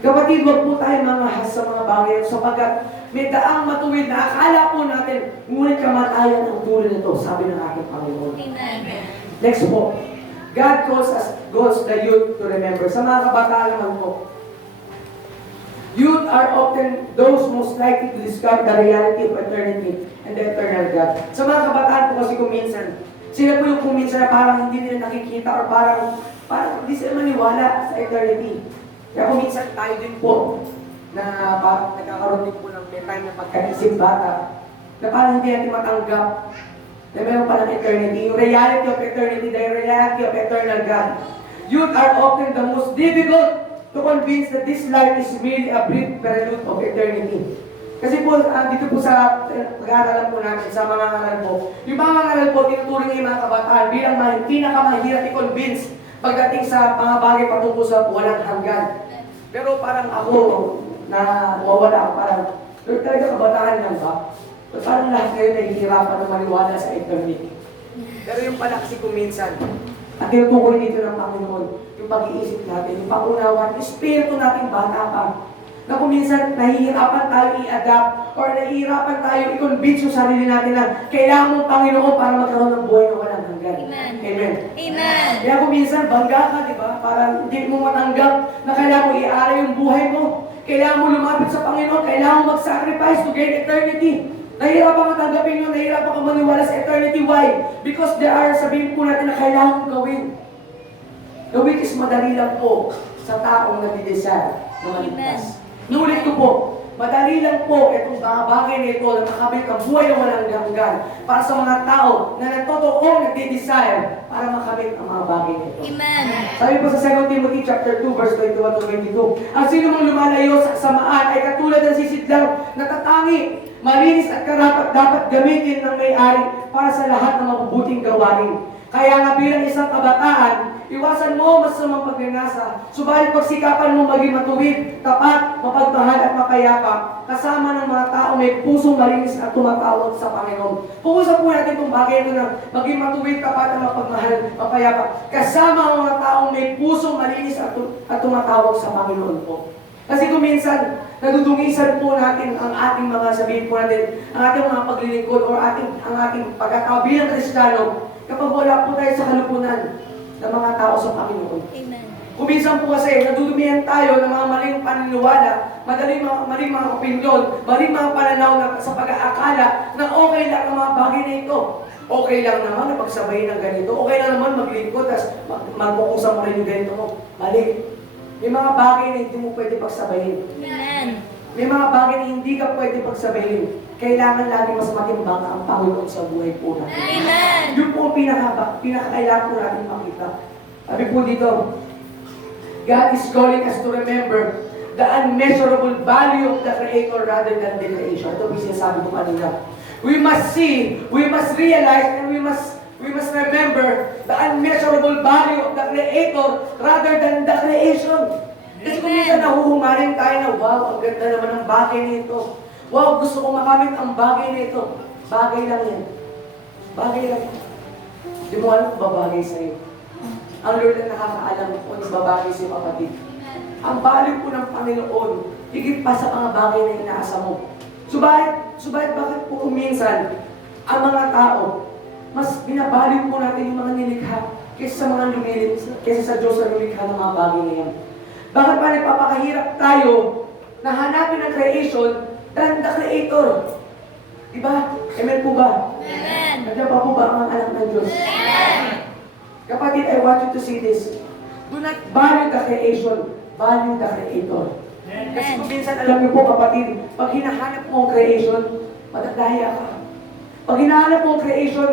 Kapatid, wag po tayo mangahas sa mga bagay sapagkat may daang matuwid na akala po natin, ngunit kamatayan ang dulo nito, sabi ng ating Panginoon. Amen. Next po, God calls the youth to remember. Sa mga kabataan naman po, youth are often those most likely to discover the reality of eternity and the eternal God. Sa mga kabataan po kasi kuminsan, sila po yung kuminsan na parang hindi nila nakikita or parang hindi sila maniwala sa eternity. Kaya kuminsan tayo din po na parang nagkakaroon din po ng may time na pagkaisip bata na parang hindi natin matanggap na meron pa ng eternity. Yung reality of eternity, the reality of eternal God. Youth are often the most difficult to convince that this life is merely a brief prelude of eternity. Kasi po, dito po sa pag-aaralan po natin, sa mga ngaral po, yung mga ngaral po, tinuturing yung mga kabataan bilang pinakamahirap i-convince pagdating sa mga bagay patungkol sa walang hanggan. Pero parang ako, na mawala ako, parang, talaga kabataan lang ba? Parang lahat kayo nahihirapan na maniwala sa eternity. Pero yung pala kasi kuminsan, at tinutukoy dito ng Panginoon, yung pag-iisip natin, yung pangunawan, yung spirito nating bata pa, na kuminsan nahihirapan tayo i-adapt or nahihirapan tayo i-convince yung sarili natin na kailangan mong Panginoon para magkaroon ng buhay na walang hanggan. Amen. Amen. Amen. Kaya kuminsan, bangga ka, di ba? Parang hindi mo matanggap na kailangan mo i-aral yung buhay mo. Kailangan mo lumapit sa Panginoon, kailangan mo mag-sacrifice to gain eternity. Nahihirapan ka tanggapin yun, nahihirapan ka maniwala sa eternity. Why? Because there are, sabihin po natin na kailangan gawin. The week is madali lang po sa taong nagdidesire na maligtas. Nulit ko po, madali lang po itong mga bagay na ito na makamit ang buhay na walang hanggan para sa mga tao na nagtotoong nagdidesire para makamit ang mga bagay na ito. Amen. Sabi po sa 2 Timothy chapter 2 verse 21 to 22, ang sino mang lumalayo sa kasamaan ay katulad ng sisidlang natatangi, malinis at karapat dapat gamitin ng may-ari para sa lahat ng mabubuting gawain. Kaya nga bilang isang kabataan, iwasan mo masamang pagnanasa, subalit pagsikapan mo maging matuwid, tapat, mapagmahal at mapayapa, kasama ng mga tao may pusong malinis at tumatawag sa Panginoon. Pag-usap po natin itong bagay ito na maging matuwid, tapat at mapagmahal, mapayapa, kasama ang mga tao may pusong malinis at tumatawag sa Panginoon po. Kasi kung minsan, nadudungisan po natin ang ating mga sabihin po natin, ang ating mga paglilingkod o ang ating pagkatao bilang Kristiyano, kapag wala po tayo sa kalupunan ng mga tao sa Panginoon. Amen. Kung minsan po kasi, nadudumihan tayo ng mga maling paniniwala, maling mga opinyon, maling mga pananaw na, sa pag-aakala na okay lang ang mga bagay na ito. Okay lang naman na pagsabayin ng ganito. Okay lang naman maglingkod, tapos magpukusang mo rin yung ganito mo. Mali. May mga bagay na hindi mo pwede pagsabayin. Amen. May mga bagay na hindi ka pwede pagsabayin. Kailangan lagi mas matimbang ang Panginoon sa buhay po natin. Amen. Yun po ang pinakakailangan po natin makita. Sabi po dito, God is calling us to remember the unmeasurable value of the Creator rather than the creation. Ito po sinasabi ko kanina. We must see, we must realize, and we must remember the unmeasurable value of the Creator rather than the creation. Kasi kung minsan nahuhumarin tayo na, wow, ang ganda naman ng bagay nito. Wow, gusto kong makamit ang bagay nito. Bagay lang yan. Bagay lang yan. Hindi mo alam kung babagay sa'yo. Ang Lord na nakakaalam kung ano babagay sa'yo, kapatid. Ang value po ng Panginoon, higit pa sa mga bagay na inaasa mo. Subalit bakit po kung minsan, ang mga tao, mas binabaliw po natin yung mga nilikha kaysa sa mga lumilim, kaysa sa Diyos na lulikha ng mga bagay na yan. Bakit pa nagpapakahirap tayo na hanapin ang creation than the Creator? Diba? Amen po ba? Amen. Nandiyan pa po ba ang anak ng Diyos? Amen. Kapatid, I want you to see this. Do not value the creation, value the Creator. Kasi kung minsan alam niyo po kapatid, pag hinahanap mo ang creation, madadaya ka. Pag hinahanap mo ang creation,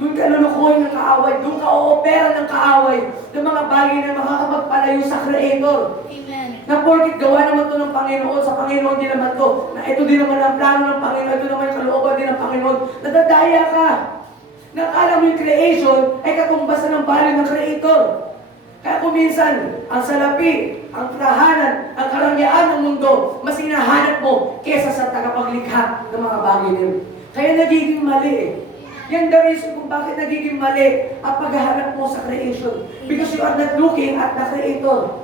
doon ka lulukuhin ng kaaway, doon ka oopera ng kaaway ng mga bagay na makakapagpalayo sa Creator. Amen. Na porkit gawa naman ito ng Panginoon, sa Panginoon din naman ito, na ito din naman ang plano ng Panginoon, ito naman yung kalooban din ng Panginoon, nadadaya ka. Nakala mo yung creation ay katumbasan ng value ng Creator. Kaya kung minsan, ang salapi, ang tahanan, ang karangyaan ng mundo, mas hinahanap mo kesa sa tagapaglikha ng mga bagay nito. Kaya nagiging mali eh. Yan the reason kung bakit nagiging mali ang paghahanap mo sa creation. Because you are not looking at the Creator.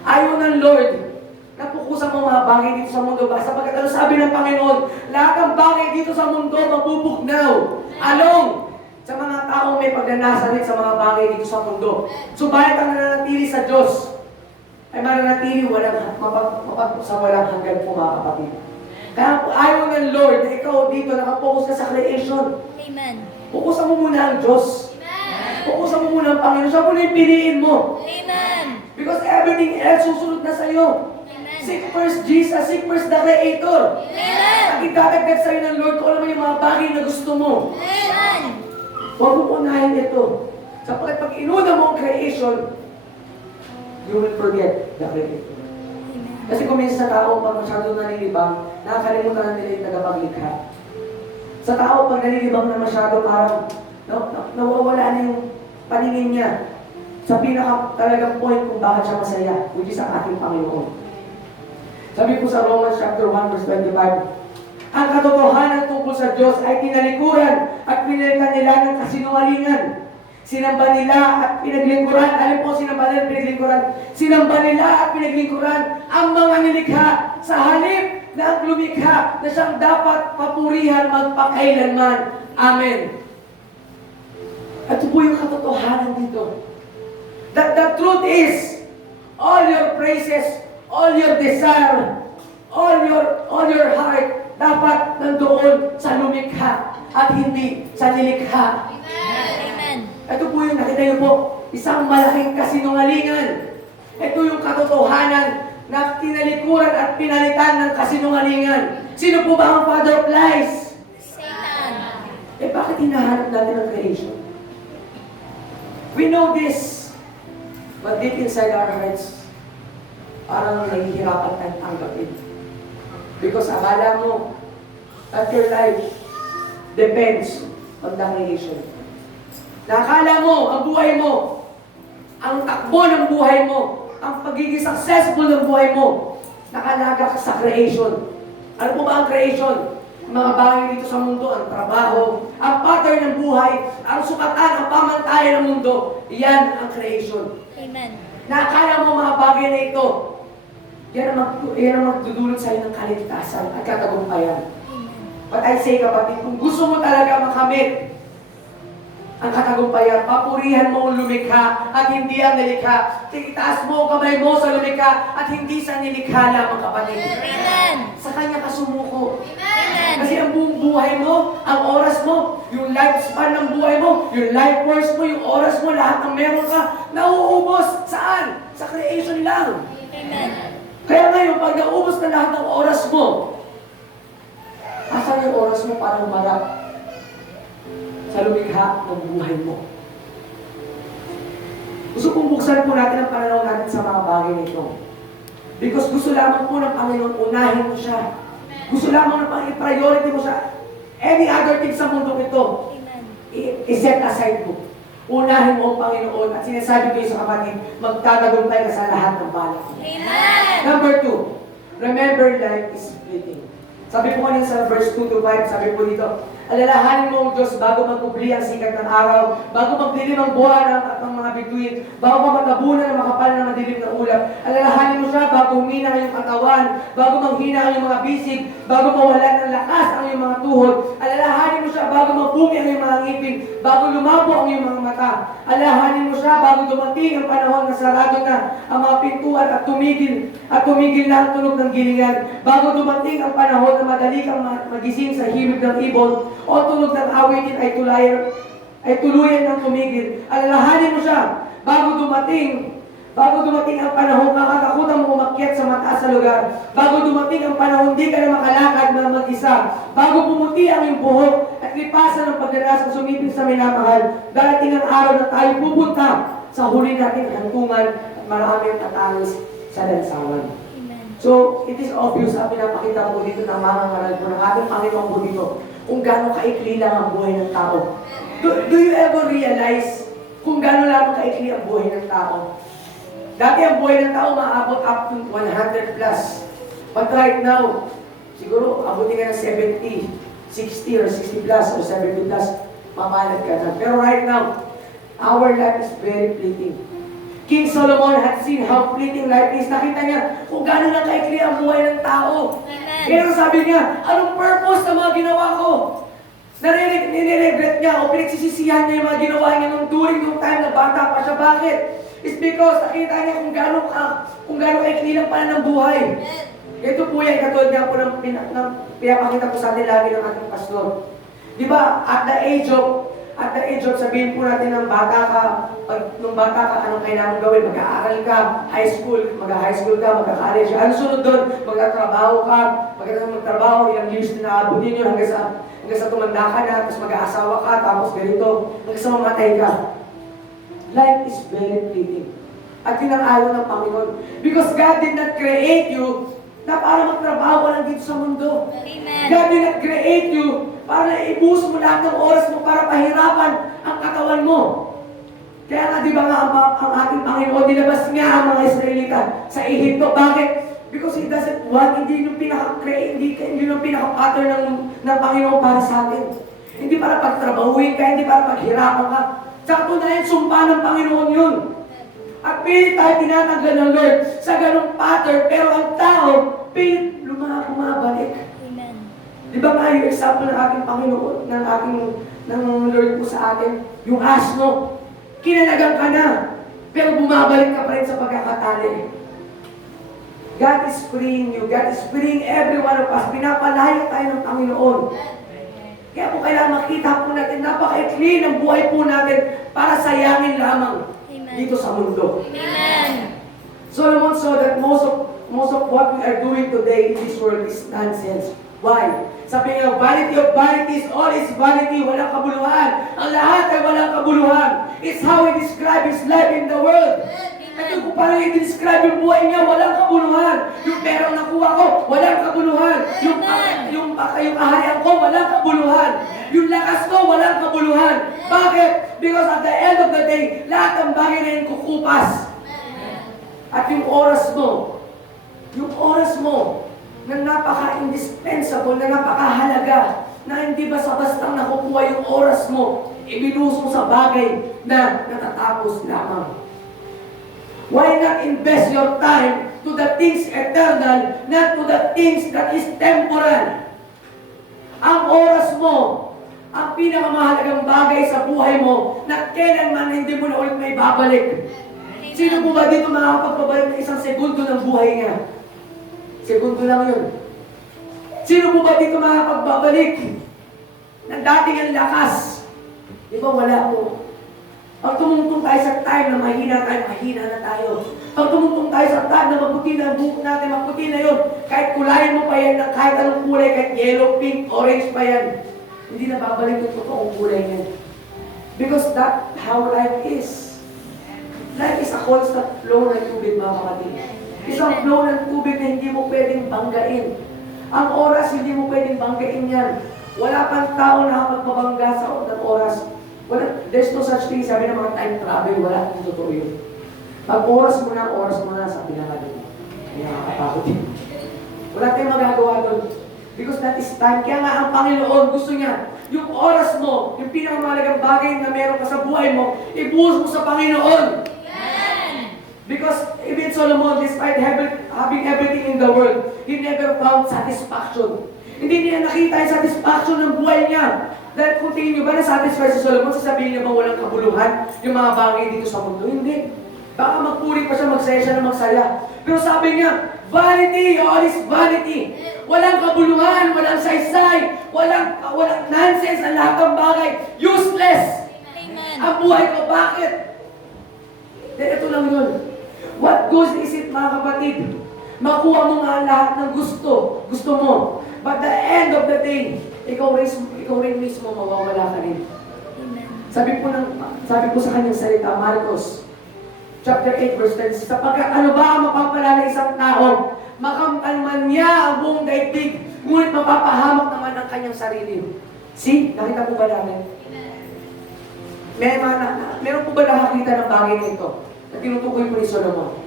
Ayaw ng Lord na pukusan mo mga bagay dito sa mundo. Sapagkat ano sabi ng Panginoon, lahat ng bagay dito sa mundo mabubugnaw. Along sa mga taong may pagnanasa rin sa mga bagay dito sa mundo. Subalit ang nananatili sa Diyos ay mananatili sa walang hanggan po mga kapatid. Kaya ayaw ng Lord na ikaw dito nakapokus ka sa creation. Amen. Pukusan mo muna ang Diyos. Amen. Pukusan mo muna ang Panginoon. Siya muna yung piliin mo. Amen. Because everything else susunod na sa'yo. Amen. Seek first Jesus, seek first the Creator. Amen. Ang idadagdag sa'yo ng Lord kung ano yung mga bagay na gusto mo. Amen. Huwag mo unahin ito. Sapagkat pag inuna mo ang creation, you will forget the Creator. Kasi kung minsan sa tao, pag masyado nalilibang, nakakalimutan na nila yung tagapaglikha. Sa tao, pag nalilibang na masyado, parang nawawala na yung paningin niya sa pinaka talagang point kung bakit siya masaya, which is ang ating Panginoon. Sabi po sa Romans chapter 1 verse 25, ang katotohanan tungkol sa Diyos ay tinalikuran at pinalitan nila ng kasinungalingan. Sinamba nila at pinaglingkuran. Alam po, sinamba nila at pinaglingkuran. Sinamba nila at pinaglingkuran ang mga nilikha sa halip na ang lumikha na siyang dapat papurihan magpakailanman. Amen. At ito po yung katotohanan dito. That the truth is, all your praises, all your desire, all your heart, dapat nandoon sa lumikha at hindi sa nilikha. Amen. Ito po yung nakita niyo po, isang malaking kasinungalingan. Ito yung katotohanan na tinalikuran at pinalitan ng kasinungalingan. Sino po ba ang father of lies? Satan. Eh bakit hinahanap natin ang creation? We know this, but deep inside our hearts, parang nahihirapan tayong tanggapin. Because akala mo that your life depends on the creation. Nakakala mo, ang buhay mo, ang takbo ng buhay mo, ang pagiging successful ng buhay mo, nakalagak sa creation. Ano po ba ang creation? Mga bagay dito sa mundo, ang trabaho, ang pattern ng buhay, ang sukatan, ang pamantayan ng mundo, yan ang creation. Amen. Nakakala mo mga bagay na ito, yan ang magdudulot sa iyo ng kaligtasan at katagumpayan. Amen. But I say kapatid, kung gusto mo talaga makamit ang katagumpayan, papurihan mo ang lumikha at hindi ang nilikha. Itaas mo ang kamay mo sa lumikha at hindi sa nilikha lamang kapatid. Amen. Sa Kanya ka sumuko. Amen. Kasi ang buong buhay mo, ang oras mo, yung lifespan ng buhay mo, yung life force mo, yung oras mo, lahat ng meron ka, nauubos. Saan? Sa creation lang. Amen. Kaya ngayon, pag naubos na lahat ng oras mo, asan yung oras mo para humarap sa lumikha ng buhay mo? Gusto kong buksan po natin ang pananaw natin sa mga bagay nito. Because gusto lamang po ng Panginoon, unahin mo siya. Gusto lamang ng priority mo siya. Any other thing sa mundo ito, Amen. i-set aside mo. Unahin mo ang Panginoon at sinasabi ko sa kapatid, magtatagumpay ka sa lahat ng balak mo. Amen. Number 2, remember life is fleeting. Sabi po kanina sa verse 2 to 5, sabi po dito, alalahanin mo ang Diyos bago magkubli ang sikat ng araw, bago magdilim ang buwan at ang mga bituin, bago magtabunan ang makapal na madilim na ulap. Alalahanin mo siya bago humina ang iyong katawan, bago manghina ang iyong mga bisig, bago mawalan ng lakas ang iyong mga tuhod. Alalahanin mo siya bago magbumi ang iyong mga ngipin, bago lumabo ang iyong mga mata. Alalahanin mo siya bago dumating ang panahon na sarado na ang mga pintuan at tumigil na ang tunog ng gilingan, bago dumating ang panahon na madali kang magising sa himig ng ibon, o tunog ng awitin ay tuluyan ng tumigil. Alalahanin mo siya bago dumating ang panahon kakatakutan mo umakyat sa mataas na lugar, bago dumating ang panahon di ka na makalakad na mag-isa, bago pumuti ang iyong buhok at lipasan ng pagdanas na sumipin sa minamahal. Darating ang araw na tayo pupunta sa huli nating hantungan at maraming tatangis sa lansangan. Amen. So, it is obvious ang pinapakita po dito ng mga ngaral po ng ating Panginoon po dito kung gaano kaikli lang ang buhay ng tao. Do you ever realize kung gaano lamang kaikli ang buhay ng tao? Dati ang buhay ng tao maabot up to 100 plus. But right now, siguro abutin ka ng 70, 60 or 60 plus or 70 plus, mamalat ka na. Pero right now, our life is very fleeting. King Solomon had seen how fleeting life is. Nakita niya kung gaano lang kaikli ang buhay ng tao. Amen. Kaya sabi niya, anong purpose ng mga ginawa ko? Nire-regret niya o pinagsisisihan niya yung mga ginawa niya nung during yung time na bata pa siya. Bakit? It's because nakita niya kung gaano kaikli lang pala ng buhay. Ito po yan, katulad nga po ng pinapakita po sa atin lagi ng ating pastor. Di ba, at the age of, sabihin po natin ng bata ka, nung bata ka, anong kailangan gawin? Mag-aaral ka, high school ka, mag-college. Ano sunod doon? Magtatrabaho ka, pagkatapos magtrabaho, ilang years na naabutin yun hanggang sa tumanda ka na, tapos mag-aasawa ka, tapos ganito, hanggang sa mamatay ka. Life is very fleeting. At yun ang ayaw ng Panginoon. Because God did not create you na para magtrabaho ka lang dito sa mundo. Amen. God did not create you para ibuhos mo lahat ng oras mo para pahirapan ang katawan mo. Kaya nga, di ba nga, ang ating Panginoon, nilabas niya ang mga Israelita sa Ehipto. Bakit? Because He doesn't want, hindi yung pinaka-create, hindi yung pinaka-pattern ng Panginoon para sa atin. Hindi para pagtrabahuin ka, hindi para paghirapan ka. Sa katunayan, sumpa ng Panginoon yun. At pilit tayo tinatanggal ng Lord sa ganong pattern, pero ang tao, pilit bumabalik. Amen. Di ba nga yung example ng ating Panginoon, ng Lord po sa atin, yung asno, kinalagang ka na, pero bumabalik ka pa rin sa pagkakatali. God is freeing you. God is freeing every one of us. Pinapalaya tayo ng Panginoon. Kaya po kailangan makita po natin, napaka-ikli ng buhay po natin para sayangin lamang Amen. dito sa mundo. Amen. Solomon saw that most of what we are doing today in this world is nonsense. Why? Sabi niya, vanity of vanities, all is vanity, walang kabuluhan. Ang lahat ay walang kabuluhan. It's how he described his life in the world. Ito kung paano i-describe yung buhay niya, walang kabuluhan. Yung perang nakuha ko, walang kabuluhan. Yung kaharian ko, walang kabuluhan. Yung lakas ko, walang kabuluhan. Bakit? Because at the end of the day, lahat ng bagay na yun kukupas. At yung oras mo, na napaka-indispensable, na napakahalaga, na hindi basta-bastang nakukuha yung oras mo, ibinuhos mo sa bagay na natatapos lamang. Why not invest your time to the things eternal, not to the things that is temporal? Ang oras mo, ang pinakamahalagang bagay sa buhay mo, na kailanman hindi mo na ulit may babalik. Sino po ba dito makakapagpabalik ng isang segundo ng buhay niya? Segundo lang yun. Sino po ba dito makakapagbabalik ng dating ang lakas? Di ba wala po? Pag tumungtong tayo sa time na mahina na tayo. Pag tumungtong tayo sa time na maputi na ang buhok natin, maputi na yun. Kahit kulayin mo pa yan ng kahit anong kulay, kahit yellow, pink, orange pa yan. Hindi na babalik yung totoong kulay niyan. Because that's how life is. Life is a constant flow ng tubig, mga kapatid. Isang flow ng tubig na hindi mo pwedeng banggain. Ang oras, hindi mo pwedeng banggain yan. Wala pang tao na magpabangga sa oras. There's no such thing, sabi ng mga time travel, wala kang totoo yun. Pag oras mo na, sabi na nga din. Kaya nakakatakot din. Wala tayong magagawa doon. Because that is time. Kaya nga ang Panginoon gusto niya, yung oras mo, yung pinakamahalagang bagay na meron ka sa buhay mo, ibuhos mo sa Panginoon. Because even Solomon, despite having everything in the world, he never found satisfaction. Hindi niya nakita yung satisfaction ng buhay niya. Dahil kung tingin niyo ba na-satisfy si Solomon, sasabihin niya ba walang kabuluhan yung mga bagay dito sa mundo? Hindi. Baka magpuri pa siya, magsaya siya na magsaya. Pero sabi niya, vanity, all is vanity. Walang kabuluhan, walang saysay, walang nonsense, ang lahat ng bagay. Useless. Amen. Ang buhay ko, bakit? Then ito lang yun. What good is it, mga kapatid? Makuha mo nga lahat ng gusto mo. But the end of the day, ikaw rin mismo mawawala ka rin. Amen. Sabi po sa kanyang salita, Marcos, chapter 8, verse 10, sapagkat ano ba ang mapapala ng isang tao? Makamtan man niya ang buong daigdig, ngunit mapapahamak naman ang kanyang sarili. See? Nakita po ba namin? Meron po ba nakakita ng bagay nito na tinutukoy po ni Solomon?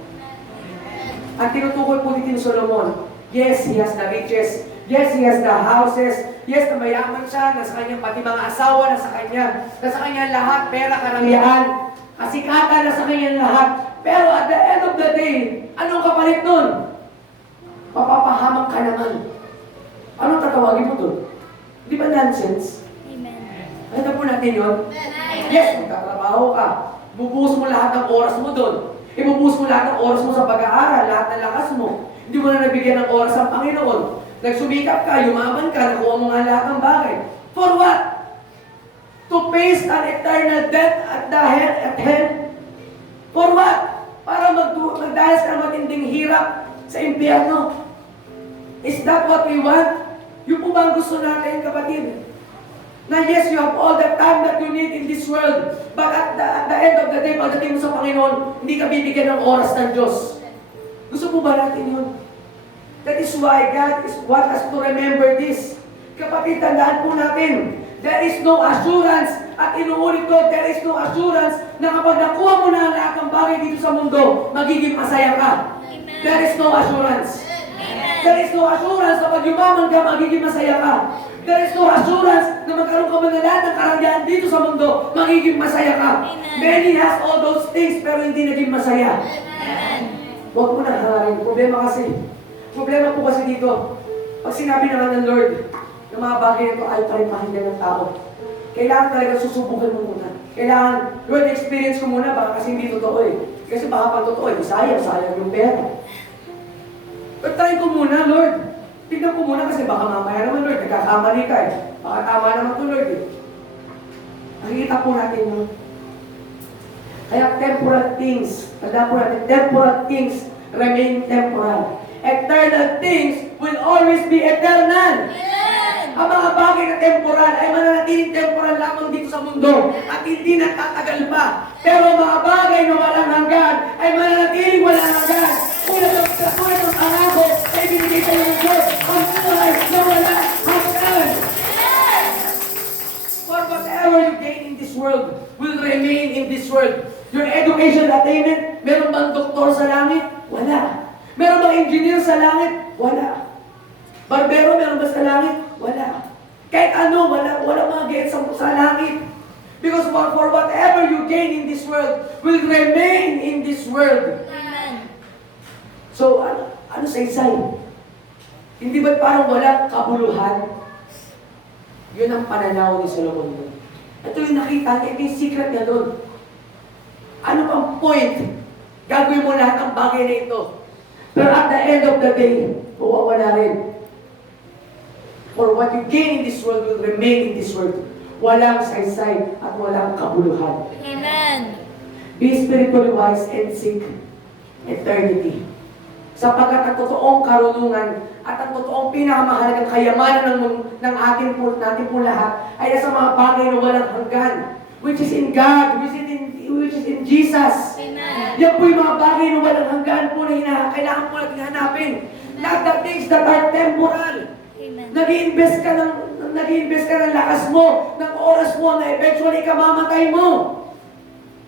Ang tinutukoy po ni Solomon, yes, he has the riches. Yes, he has the houses. Yes, na mayaman siya, nasa kanyang pati mga asawa, nasa kanyang lahat, pera, karangyaan, kasikatan, nasa kanyang lahat. Pero at the end of the day, anong kapalit nun? Papapahamak ka naman. Anong tatawagin mo dun? Di ba nonsense? Amen. Ano po natin yun? Yes, magtatrabaho ka. Bubuhos mo lahat ng oras mo dun. Ibubuhos mo lahat ng oras mo sa pag-aaral, lahat ng lakas mo. Hindi mo na nabigyan ng oras ang Panginoon. Nagsumikap ka, yumaman ka, nakuha mo nga lahat ng bagay. For what? To face an eternal death at hell? For what? Para magdalas ka ng matinding hirap sa impyerno. Is that what we want? Yung po ba ang gusto natin, kapatid? Na yes, you have all the time that you need in this world. But at the end of the day, pagdating mo sa Panginoon, hindi ka bibigyan ng oras ng Diyos. Gusto po ba natin yun? That is why God wants us to remember this. Kapatid, tandaan po natin, there is no assurance, at inuulit ko, there is no assurance na kapag nakuha mo na ang lahat ng bagay dito sa mundo, magiging masaya ka. Amen. There is no assurance. Amen. There is no assurance na pag yumaman ka, magiging masaya ka. There is no assurance na magkaroon ka man na lahat ng karangyaan dito sa mundo, magiging masaya ka. Amen. Many has all those things, pero hindi naging masaya. Amen. Huwag mo nang hangarin. Problema po kasi dito, pag sinabi naman ng Lord, yung mga bagay nito ay pa rin pakinggan ng tao. Kailangan talaga susubukan mo muna. Kailangan, Lord, experience ko muna, baka kasi hindi totoo eh. Kasi baka pag totoo eh, sayang yung pera. But try ko muna, Lord. Tignan ko muna kasi baka mamaya naman, Lord, nagkakamali ka eh. Baka tama naman to, Lord eh. Nakikita po natin yun. Kaya temporal things, tanda po natin, temporal things remain temporal. Eternal things will always be eternal. Amen. Ang mga bagay na temporal ay mananatiling temporal lamang dito sa mundo at hindi natatagal pa. Pero mga bagay na walang hanggan ay mananatiling walang hanggan. Tulad ng pangako ay binigay kayo ng Diyos ang buhay na walang hanggan. For whatever you gain in this world will remain in this world. Your education attainment, meron bang doktor sa langit? Wala. Meron bang engineer sa langit? Wala. Barbero, meron ba sa langit? Wala. Kahit ano, wala mga gain sa langit. Because for whatever you gain in this world will remain in this world. Amen. So, ano saysay? Hindi ba parang walang kabuluhan? Yun ang pananaw ni Solomon doon. Ito yung nakita niya, ito yung secret niya doon. Ano pang point? Gagawin mo lahat ng bagay na ito. Pero at the end of the day, mawawala rin. For what you gain in this world will remain in this world. Walang saysay at walang kabuluhan. Amen. Be spiritually wise and seek eternity. Sapagkat ang totoong karunungan at ang totoong pinakamahalagang kayamanan ng natin po lahat ay nasa mga bagay na walang hanggan, which is in God, which is in Jesus. Amen. Yan po yung mga bagay na walang hanggan po na kailangan po natin hanapin. Not the things that are temporal. Amen. Nag-i-invest ka ng lakas mo, ng oras mo na eventually ikamamatay mo.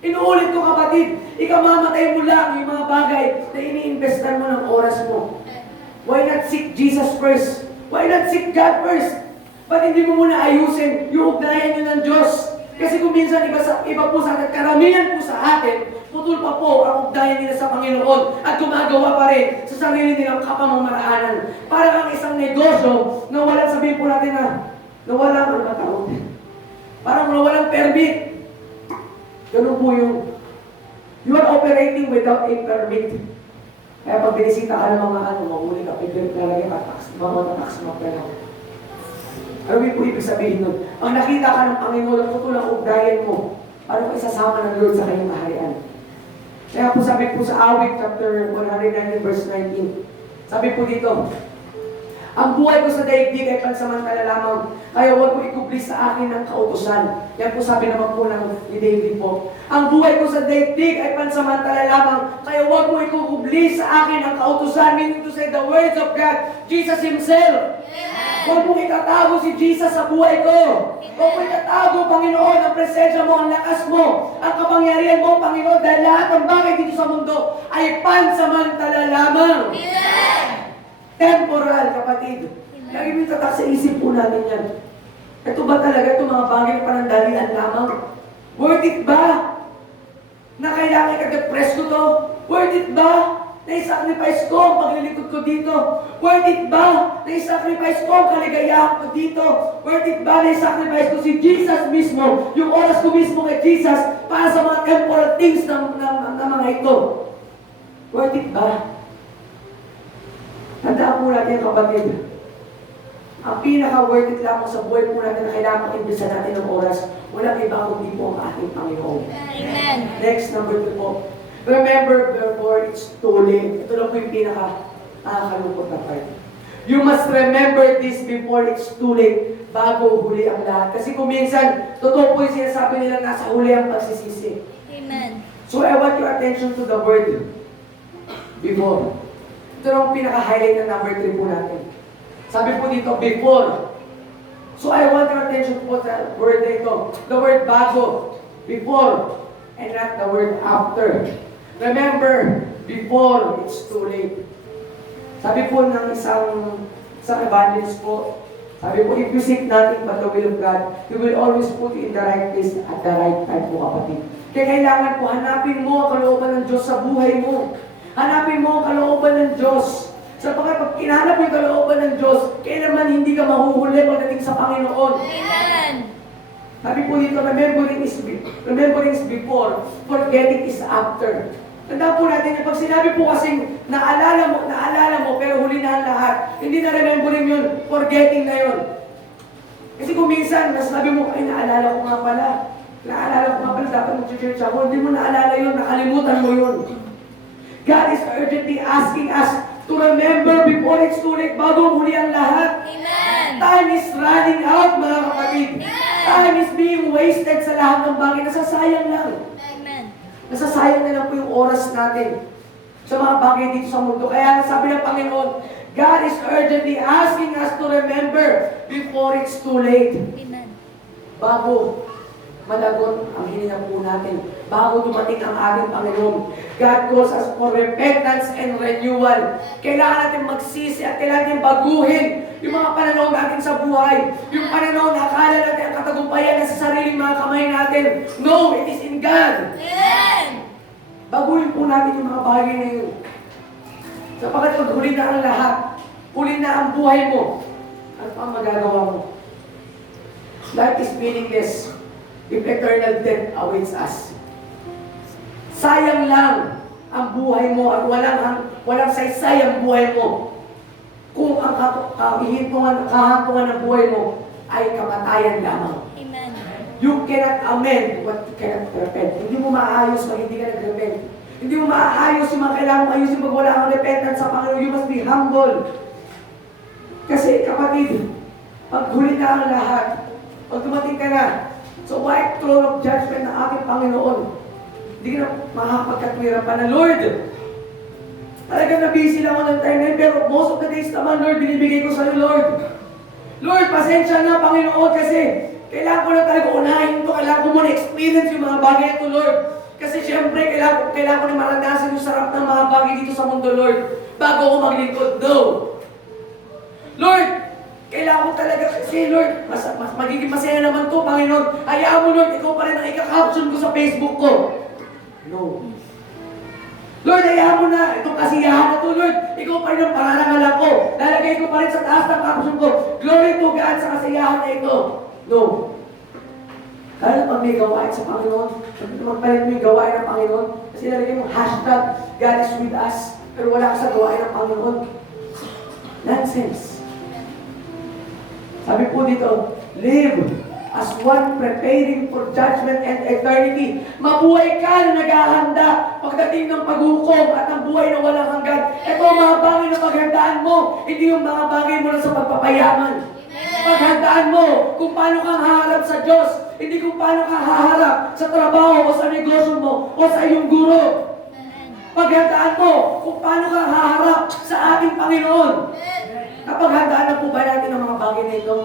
Inuulit ko kapatid, ikamamatay mo lang yung mga bagay na ini-investan mo ng oras mo. Why not seek Jesus first? Why not seek God first? Ba't hindi mo muna ayusin yung ugnayan nyo ng Diyos? Kasi kung minsan iba po sa atin, karamihan po sa atin, putol pa po ang ugnayan nila sa Panginoon at gumagawa pa rin sa sarili nilang kapamamaraanan. Parang ang isang negosyo na walang sabihin po natin na walang parang walang permit. Ganun po yung, you are operating without a permit. Kaya pag binisita ka ng mga mahuli ka, pwede talaga tax mo pero. Ano po ibig sabihin nun? Ang nakita ka ng Panginoon, ang tutulang ugnayan mo, paano ka isasama ng Lord sa kanyang kaharian? Kaya po sabi po sa Awit chapter 119 verse 19, sabi po dito, ang buhay ko sa daigdig ay pansamantala lamang, kaya huwag mo ikubli sa akin ang kautusan. Yan po sabi naman po ni David po. Ang buhay ko sa daigdig ay pansamantala lamang, kaya huwag mo ikubli sa akin ang kautusan. Meaning to say the words of God, Jesus Himself. Huwag mong itatago si Jesus sa buhay ko. Huwag mong itatago, Panginoon, ang presensya mo, ang lakas mo, ang kapangyarihan mo, Panginoon, dahil lahat ng bagay dito sa mundo ay pansamantala lamang. Temporal, kapatid. Lagi mo tatak sa isip po natin yan. Ito ba talaga itong mga bagay na panandalian lamang? Worth it ba? Na kailangan ka-depress ko to? Worth it ba? Na i-sacrifice ko ang paglilingkod ko dito? Worth it ba? Na i-sacrifice ko ang kaligayahan ko dito? Worth it ba na i-sacrifice ko si Jesus mismo? Yung oras ko mismo kay Jesus para sa mga temporal things ng mga ito? Worth it ba? Tandaan po natin, kapatid, ang pinaka-worth it lamang sa buhay po natin na kailangan mag-imbisan natin ng oras, walang iba kundi po ang ating Panginoon. Amen. Next, number 2 po. Remember before it's too late. Ito lang po yung pinaka-nakakalungkot na part. You must remember this before it's too late, bago huli ang lahat. Kasi kung minsan, totoo po yung sinasabi nila nasa huli ang pagsisisi. Amen. So I want your attention to the word before. Ito lang pinaka-highlight na number 3 po natin. Sabi po dito, before. So I want your attention po sa word na ito. The word bago, before, and not the word after. Remember, before it's too late. Sabi po ng isang evangelist po, sabi po, if you seek nothing but the will of God, He will always put you in the right place at the right time po, kapatid. Kaya kailangan po, hanapin mo ang kalooban ng Diyos sa buhay mo. Hanapin mo ang kalooban ng Diyos. Sapagkat pag kinahanap mo yung kalooban ng Diyos, kailanman hindi ka mahuhuli pagdating sa Panginoon. Amen. Sabi po dito, remembering is before, forgetting is after. Tandaan po natin yung pag sinabi po kasing naalala mo, pero huli na ang lahat. Hindi na remembering yun, forgetting na yun. Kasi kung minsan, nasabi mo, ay naalala ko nga pala. Dapat mag-church ako. Hindi mo naalala yun, nakalimutan mo yun. God is urgently asking us to remember before it's too late, bago huli ang lahat. Amen. Time is running out, mga kapatid. Amen. Time is being wasted sa lahat ng bagay. Nasasayang lang. Amen. Nasasayang na lang po yung oras natin sa mga bagay dito sa mundo. Kaya sabi ng Panginoon, God is urgently asking us to remember before it's too late. Amen. Bago malagot ang hininga po natin, bago dumating ang ating Panginoon, God calls us for repentance and renewal. Kailangan natin magsisi at kailangan natin baguhin yung mga pananaw natin sa buhay. Yung pananaw na akala natin ang katagumpayan na sa sariling mga kamay natin. No, it is in God. Amen. Baguhin po natin yung mga bagay na yun. Sapagkat pag huli na ang lahat, huli na ang buhay mo, ano pa ang magagawa mo? Life is meaningless if eternal death awaits us. Sayang lang ang buhay mo at walang saysay ang buhay mo kung ang kahantungan ng buhay mo ay kamatayan lamang. Amen. You cannot amend what you cannot repent. Hindi mo maaayos pag hindi ka nag-repent. Hindi mo maaayos yung mga kailangan mo ayusin pag wala kang repentance sa Panginoon. You must be humble. Kasi kapatid, pag huli na ang lahat, pag dumating ka na, so white throne of judgment ng ating Panginoon, hindi ka na makakapagkatwiran pa na, Lord, talagang na-busy lang ako ng time na yun, pero most of the days naman, Lord, binibigay ko sa'yo, Lord. Lord, pasensya na, Panginoon, kasi kailangan ko na talaga unahin ito, kailangan ko muna experience yung mga bagay ito, Lord. Kasi siyempre, kailangan ko na maranasan yung sarap ng mga bagay dito sa mundo, Lord, bago ako maglingkod. No. Lord, kailangan ko talaga kasi, Lord, mas magiging masaya naman to, Panginoon. Hayaan mo, Lord, ikaw pa rin ang ika-caption ko sa Facebook ko. No. Lord, hayaan mo na itong kasiyahan na to, Lord. Ikaw pa rin ang pangalangalan ko. Lalagay ko pa rin sa taas ng caption ko. Glory to God sa kasiyahan na ito. No. Kaya pag may gawain sa Panginoon, magpalit mo yung gawain ng Panginoon, kasi lalagay mo hashtag, God is with us, pero wala ka sa gawain ng Panginoon. Nonsense. Sabi po dito, live as one preparing for judgment and eternity. Mabuhay ka na naghahanda pagdating ng paghukom at ang buhay na walang hanggan. Ito ang mga bagay na paghandaan mo, hindi yung mga bagay mo na sa pagpapayaman. Paghandaan mo kung paano kang haharap sa Diyos, hindi kung paano kang haharap sa trabaho o sa negosyo mo o sa iyong guro. Paghandaan mo kung paano kang haharap sa ating Panginoon. Napaghandaan na po ba natin ang mga bagay na ito?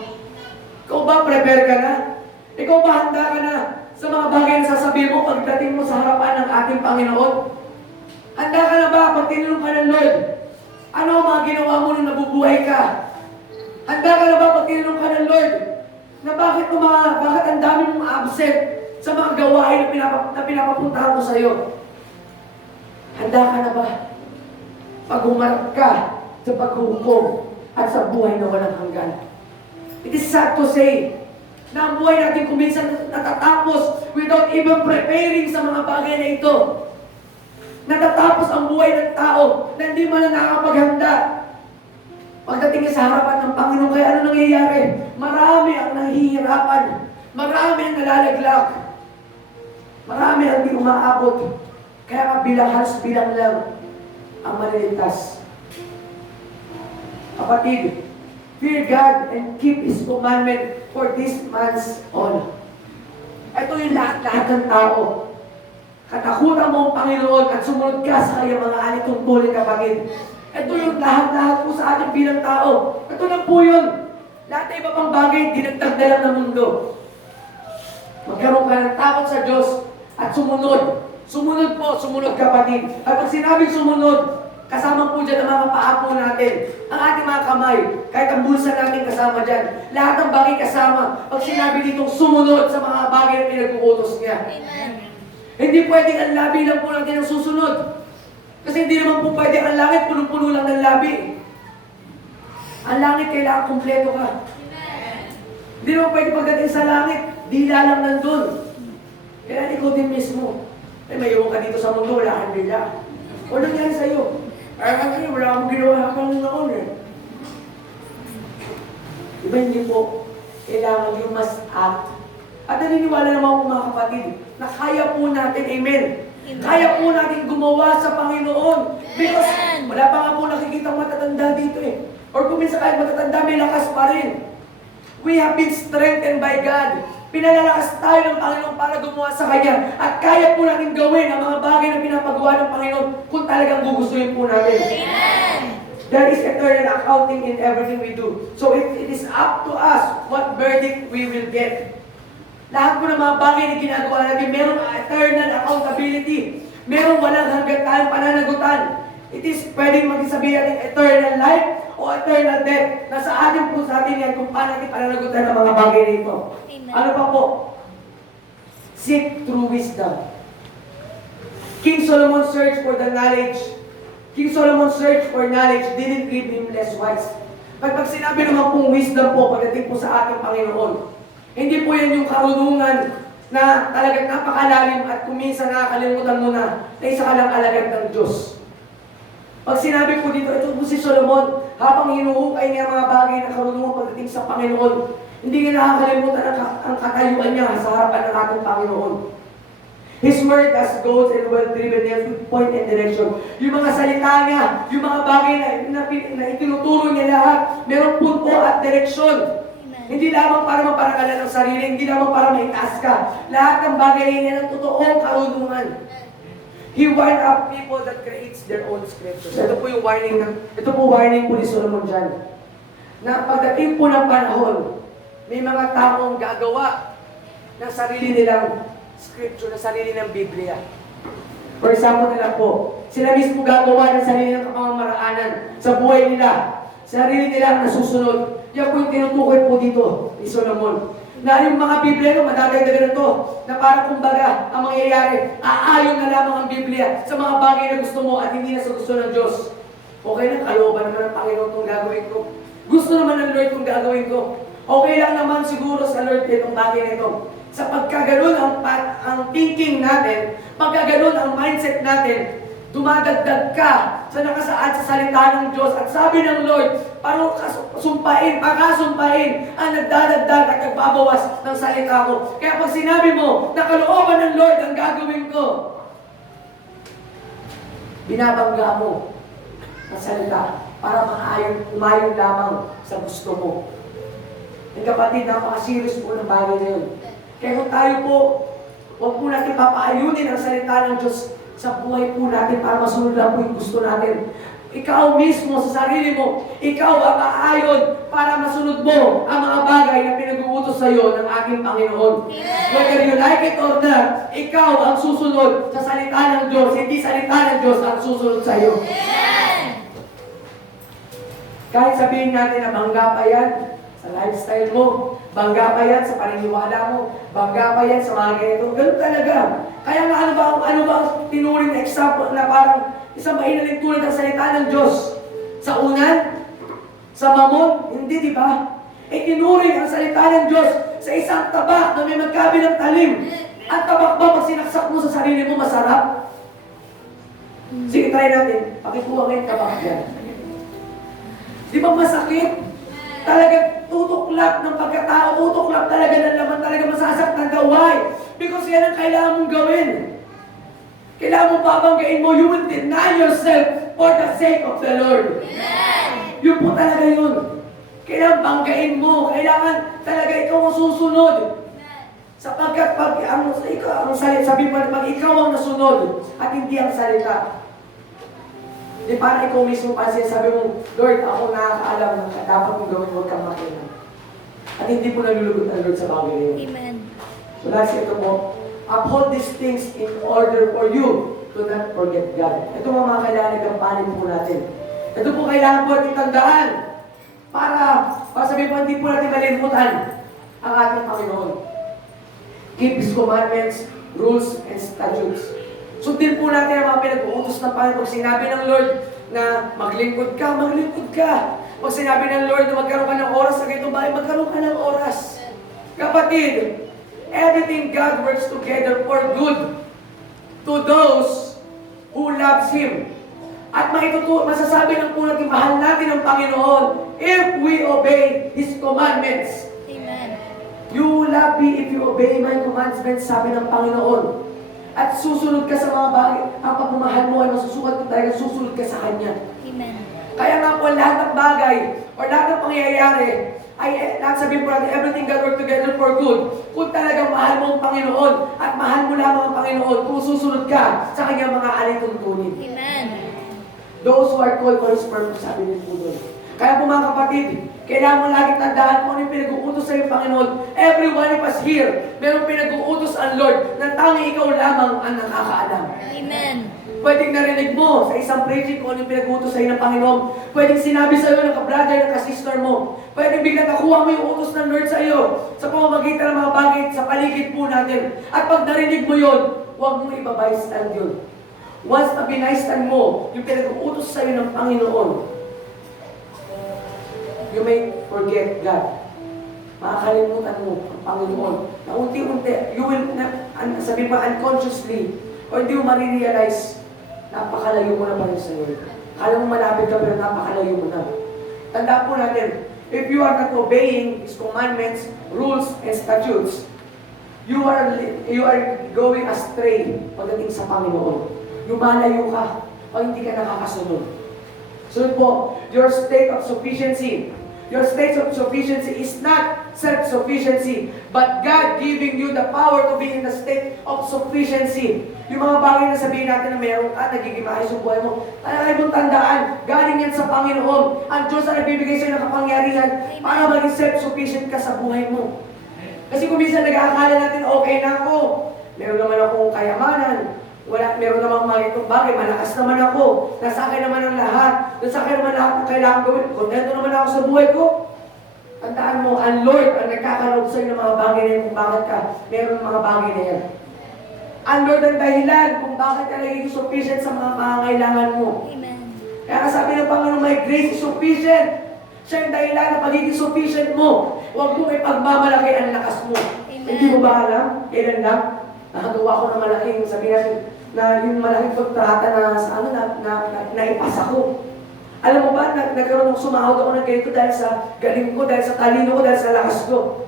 Ikaw ba prepare ka na? Ikaw ba handa ka na sa mga bagay na sasabihin mo pagdating mo sa harapan ng ating Panginoon? Handa ka na ba pag tinanong ka ng Lord? Ano ang mga ginawa mo nung nabubuhay ka? Handa ka na ba pag tinanong ka ng Lord? Na bakit ang dami mong absent sa mga gawain na pinapapuntahan ko sa iyo? Handa ka na ba? Pag humarap ka sa paghuhukom at sa buhay na walang hanggan. It is sad to say na ang buhay natin kuminsan natatapos without even preparing sa mga bagay na ito. Natatapos ang buhay ng tao na hindi man na nakapaghanda. Pagdating sa harapan ng Panginoon, kaya ano nangyayari? Marami ang nahihirapan. Marami ang nalalaglag. Marami ang di umaabot. Kaya halos bilang lang ang maliligtas. Kapatid, fear God and keep His commandment for this man's all. Ito yung lahat ng tao. Katakutan mo ang Panginoon at sumunod ka sa kanyang mga alitungkulin, kapatid. Ito yung lahat po sa ating bilang tao. Ito lang po yun. Lahat ng iba pang bagay, dinagdag na lang ng mundo. Magkaroon ka ng takot sa Diyos at sumunod. Sumunod po, sumunod kapatid. At pag sinabing sumunod, kasama po dyan ang mga paa po natin. Ang ating mga kamay, kahit ang bulsa natin kasama dyan. Lahat ng bagay kasama. Pag sinabi ditong sumunod sa mga bagay na pinag-uutos niya. Amen. Hindi pwedeng ang labi lang po natin ang susunod. Kasi hindi naman po pwede ang langit, puno-puno lang ng labi. Ang langit, kailangan kumpleto ka. Hindi naman pwede pagdating sa langit, dila lang nandun. Kaya ikaw din mismo. may iwan ka dito sa mundo, wala kang bila. O nangyari sa'yo? Kaya nga wala akong ginawa hanggang noon eh. Diba hindi po, kailangan you must act. At naniniwala naman po mga kapatid, na kaya po natin, amen. Kaya po natin gumawa sa Panginoon. Because wala pa nga po nakikita matatanda dito eh. Or kung minsan kahit matatanda, may lakas pa rin. We have been strengthened by God. Pinalalakas tayo ng Panginoon para gumawa sa Kanya. At kaya po natin gawin ang mga bagay na pinapagawa ng Panginoon kung talagang gugustuhin po natin. Amen. There is eternal accounting in everything we do. So it is up to us what verdict we will get. Lahat po ng mga bagay na ginagawa natin, merong eternal accountability. Merong walang hanggang tayong pananagutan. It is pwedeng magsasabihin natin eternal life o eternal death. Nasa atin po sa atin yan kung paano natin pananagutan ng mga bagay nito. Amen. Ano pa po? Seek true wisdom. King Solomon searched for the knowledge. King Solomon searched for knowledge, didn't leave him less wise. Pag sinabi naman pong wisdom po, pagdating po sa ating Panginoon, hindi po yan yung karunungan na talagang napakalalim at kuminsan nakakalimutan mo na isa ka lang alagad ng Diyos. Pag sinabi po dito, ito po si Solomon, habang hinuhukay niya mga bagay na karunungan pagdating sa Panginoon, hindi niya nakakalimutan ang katayuan niya sa harapan ng ating Panginoon. His word as goes and well-driven nails with point and direction. Yung mga salita niya, yung mga bagay na itinuturo niya lahat, merong punto at direksyon. Hindi lamang para maparangalan ang sarili, hindi lamang para maitaas ka. Lahat ng bagay niya ng totoong karunungan. He warned up people that creates their own scriptures. Ito po yung warning po ni Solomon dyan. Na pagdating po ng panahon, may mga taong gagawa ng sarili nilang scripture, ng sarili ng Biblia. For example na lang po, sila mismo gagawa ng sarili ng pamamaraanan sa buhay nila. Sarili nila ang nasusunod. Yan po yung tinutukoy po dito ni Solomon. Na yung mga Biblia, madadagdagan na to, na parang kumbaga, ang mangyayari, aayon na lamang ang Biblia sa mga bagay na gusto mo at hindi na sa gusto ng Diyos. Okay na, kalooban naman ng Panginoon itong gagawin ko. Gusto naman ng Lord itong gagawin ko. Okay lang naman siguro sa Lord itong bagay na ito. Sa pagkaganon ang thinking natin, pagkaganon ang mindset natin, dumadagdag ka sa nakasaad sa salita ng Diyos. At sabi ng Lord, pakasumpain ang nagdadagdag at nagbabawas ng salita ko. Kaya pag sinabi mo, nakalooban ng Lord ang gagawin ko, binabangga mo ang salita para umayon lamang sa gusto mo. Ang kapatid, napaka-serious po ng bagay na yun. Kaya kung tayo po, huwag po natin papaayunin ang salita ng Diyos sa buhay po natin para masunod lang po yung gusto natin. Ikaw mismo sa sarili mo, ikaw ang aayon para masunod mo ang mga bagay na pinag-uutos sa iyo ng aking Panginoon. Whether you like it or not, ikaw ang susunod sa salita ng Diyos, hindi salita ng Diyos ang susunod sa iyo. Kahit sabihin natin na bangga pa yan sa lifestyle mo, bangga pa yan sa paniniwala mo, bangga pa yan sa mga ganito, ganun talaga. Kaya nga ano ba ang tinuring na example na parang isang mainaling tulad ng salita ng Diyos? Sa unan? Sa mamon? Hindi, di ba? Tinuring ang salita ng Diyos sa isang tabak na may magkabilang talim. Ang tabak ba pag sinaksak mo sa sarili mo masarap? Sige, try natin. Pakikuha ngayon tabak yan. Di ba masakit? Talaga tutuklap ng pagkatao, tutuklap talaga ng laman, talaga masasaktan ka. Why? Because yan ang kailangan mong gawin. Kailangan mong babanggain mo, you will deny yourself for the sake of the Lord. Amen. Yun po talaga yun. Kailangan banggain mo, kailangan talaga ikaw ang susunod. Sapagkat pag sabi mo, pag ikaw ang nasunod at hindi ang salita, di para ikaw mismo pansin, sabi mo, Lord, ako nakakaalam na dapat mong gawin, huwag kang makinig. At hindi po nalulugod ang Lord sa bagay na yun. Amen. So last ito po, uphold these things in order for you to not forget God. Ito mga kailangan igampanin po natin. Ito po kailangan po natin tandaan para sabihin po, hindi po natin malimutan ang ating Panginoon. Keep His commandments, rules, and statutes. Sundin po natin ang mga pinag-uutos ng Panginoon. Pag sinabi ng Lord na maglingkod ka, maglingkod ka. Pag sinabi ng Lord na magkaroon ka ng oras sa ganitong bagay, magkaroon ka ng oras. Kapatid, everything God works together for good. to those who loves Him. At masasabi lang po natin, mahal natin ang Panginoon if we obey His commandments. Amen. You will love me if you obey my commandments, sabi ng Panginoon. At susunod ka sa mga bagay, ang pagmamahal mo ay masusukat mo talaga, susunod ka sa Kanya. Amen. Kaya nga po, lahat ng bagay, o lahat ng pangyayari, ay lahat sabihin po natin, everything God work together for good. Kung talagang mahal mo ang Panginoon, at mahal mo lamang ang Panginoon, kung susunod ka sa Kanyang mga alituntunin. Amen. Those who are called for His purpose, sabi niyo po doon. Kaya po mga kapatid, kailangan mo lagi tandaan kung ano yung pinag-uutos sa iyo, Panginoon. Every one of us here, merong pinag-uutos ang Lord na tanging ikaw lamang ang nakakaalam. Amen. Pwedeng narinig mo sa isang preaching kung ano yung pinag-uutos sa iyo ng Panginoon. Pwedeng sinabi sa iyo ng ka-brother, ng ka-sister mo. Pwedeng biglang nakuha mo yung utos ng Lord sa iyo sa pamamagitan ng mga bagay sa paligid po natin. At pag narinig mo yun, huwag mo ibabaystand yun. Once na binaystan mo yung pinag-uutos sa iyo ng Panginoon, you may forget God. Makakalimutan mo ang Panginoon. Na unti-unti, you will, sabi pa unconsciously, or hindi mo marirealize, napakalayo mo na pa rin sa iyo. Kala mo malapit ka, pero napakalayo mo na. Tandaan po natin, if you are not obeying His commandments, rules, and statutes, you are going astray pagdating sa Panginoon. Lumalayo ka o hindi ka nakakasunod. So po, your state of sufficiency is not self-sufficiency, but God giving you the power to be in the state of sufficiency. Yung mga bagay na sabihin natin na meron ka, nagiging maayos yung buhay mo, ay mong tandaan, galing yan sa Panginoon. Ang Diyos na nagbibigay sa'yo ng kapangyarihan para maging self-sufficient ka sa buhay mo. Kasi kung minsan nag-aakala natin, okay na ako, meron naman akong kayamanan, meron namang mga itong bagay, malakas naman ako, nasa akin naman ang lahat, nasa akin naman lahat ang kailangan gawin, kontento naman ako sa buhay ko. Tandaan mo, ang Lord ang nagkakaroon sa'yo ng mga bagay na yan kung bakit ka meron mga bagay na yan. Ang Lord ang dahilan kung bakit ka nagiging sufficient sa mga pangangailangan mo. Amen. Kaya sabi ng Panginoon, my grace is sufficient. Siya ang dahilan na pagiging sufficient mo. Huwag mo ipagmamalaki ang lakas mo. Amen. Hindi mo ba alam? Kailan lang? Nakagawa ko ng malaking, sabi natin, na yung malaking pagtrata na sa ano, naipasa ko. Alam mo ba, nagkaroon ng sumahod ako ng ganito dahil sa galing ko, dahil sa talino ko, dahil sa lakas ko.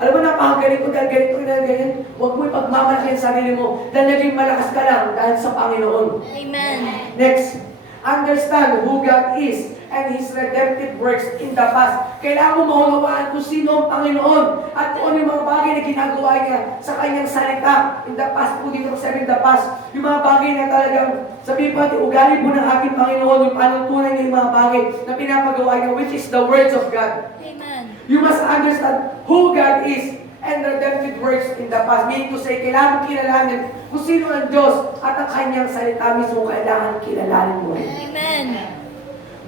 Alam mo, napakagaling ko dahil ganito, dahil ganyan. Huwag mo ipagmamalaki ang sarili mo dahil naging malakas ka lang dahil sa Panginoon. Amen. Next, understand who God is and His redemptive works in the past. Kailangan mo maunawaan kung sino ang Panginoon at kung ano yung mga bagay na ginagawa niya sa kanyang salita. In the past po, dito sabi in the past, yung mga bagay na talagang sabihin po natin, ugali po ng ating Panginoon, yung panuntunan niya yung mga bagay na pinapagawa niya, which is the words of God. Amen. You must understand who God is and redemptive works in the past. Meaning to say, kailangan kilalanin kung sino ang Diyos at ang kanyang salita mismo kailangan kilalanin mo. Amen.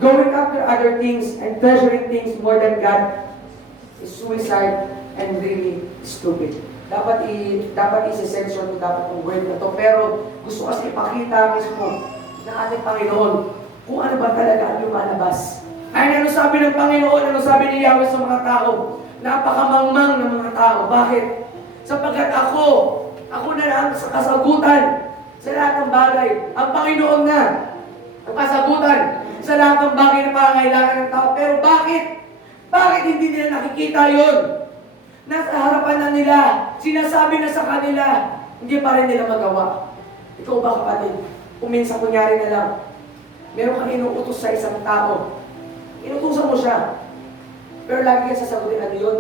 Going after other things and treasuring things more than God is suicide and really stupid. Dapat i-censor mo dapat ang word na to. Pero gusto kasi ipakita mismo ng ating Panginoon kung ano ba talaga ang lumalabas. Ay, ano sabi ng Panginoon, ano sabi ni Yahweh sa mga tao? Napakamangmang ng mga tao. Bakit? Sapagkat ako na lang sa kasagutan sa lahat ng bagay. Ang Panginoon na ang kasagutan sa lahat ng bagay na pangangailangan ng tao. Pero bakit? Bakit hindi nila nakikita yon? Nasa harapan na nila, sinasabi na sa kanila, hindi pa rin nila magawa. Ikaw ba kapatid? Kung minsan kunyari na lang, meron kang inuutos sa isang tao. Inutusan mo siya. Pero lagi ka sasagutin, ano yun?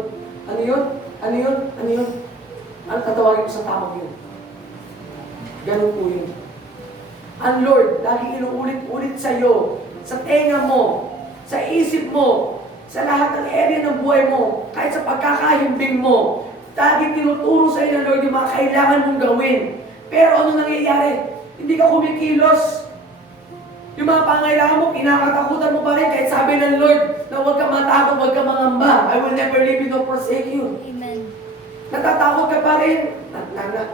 Ano yun? Ano yun? Ano yun? Ano tatawagin mo sa tao yun? Ganun po yun. Ang Lord, lagi inuulit-ulit sa iyo, sa tenga mo, sa isip mo, sa lahat ng area ng buhay mo, kahit sa pagkakahimbing mo, lagi tinuturo sa iyo ng Lord yung mga kailangan mong gawin. Pero ano nangyayari? Hindi ka kumikilos. Yung mga pangailangan mo, kinakatakutan mo pa rin kahit sabi ng Lord na huwag ka matakot, huwag ka mangamba. I will never leave you nor forsake you. Amen. Natatakot ka pa rin.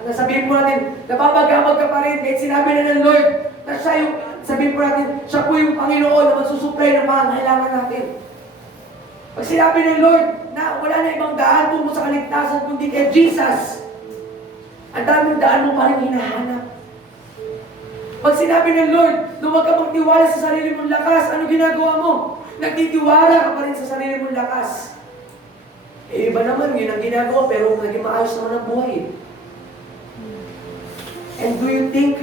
Nasabihin mo natin, napapagamag ka pa rin kahit sinabi na ng Lord na siya yung, sabihin mo natin, siya po yung Panginoon na magsusupply ng mga kailangan natin. Pag sinabi ng Lord na wala na ibang daan tungo sa kaligtasan kundi kay Jesus, ang daming daan mo pa rin hinahanap. Pag sinabi ng Lord na huwag ka magtiwala sa sarili mong lakas, ano ginagawa mo? Nagtitiwala ka pa rin sa sarili mong lakas. Eh, iba naman, yun ang ginagawa, pero naging maayos naman ang buhay. And do you think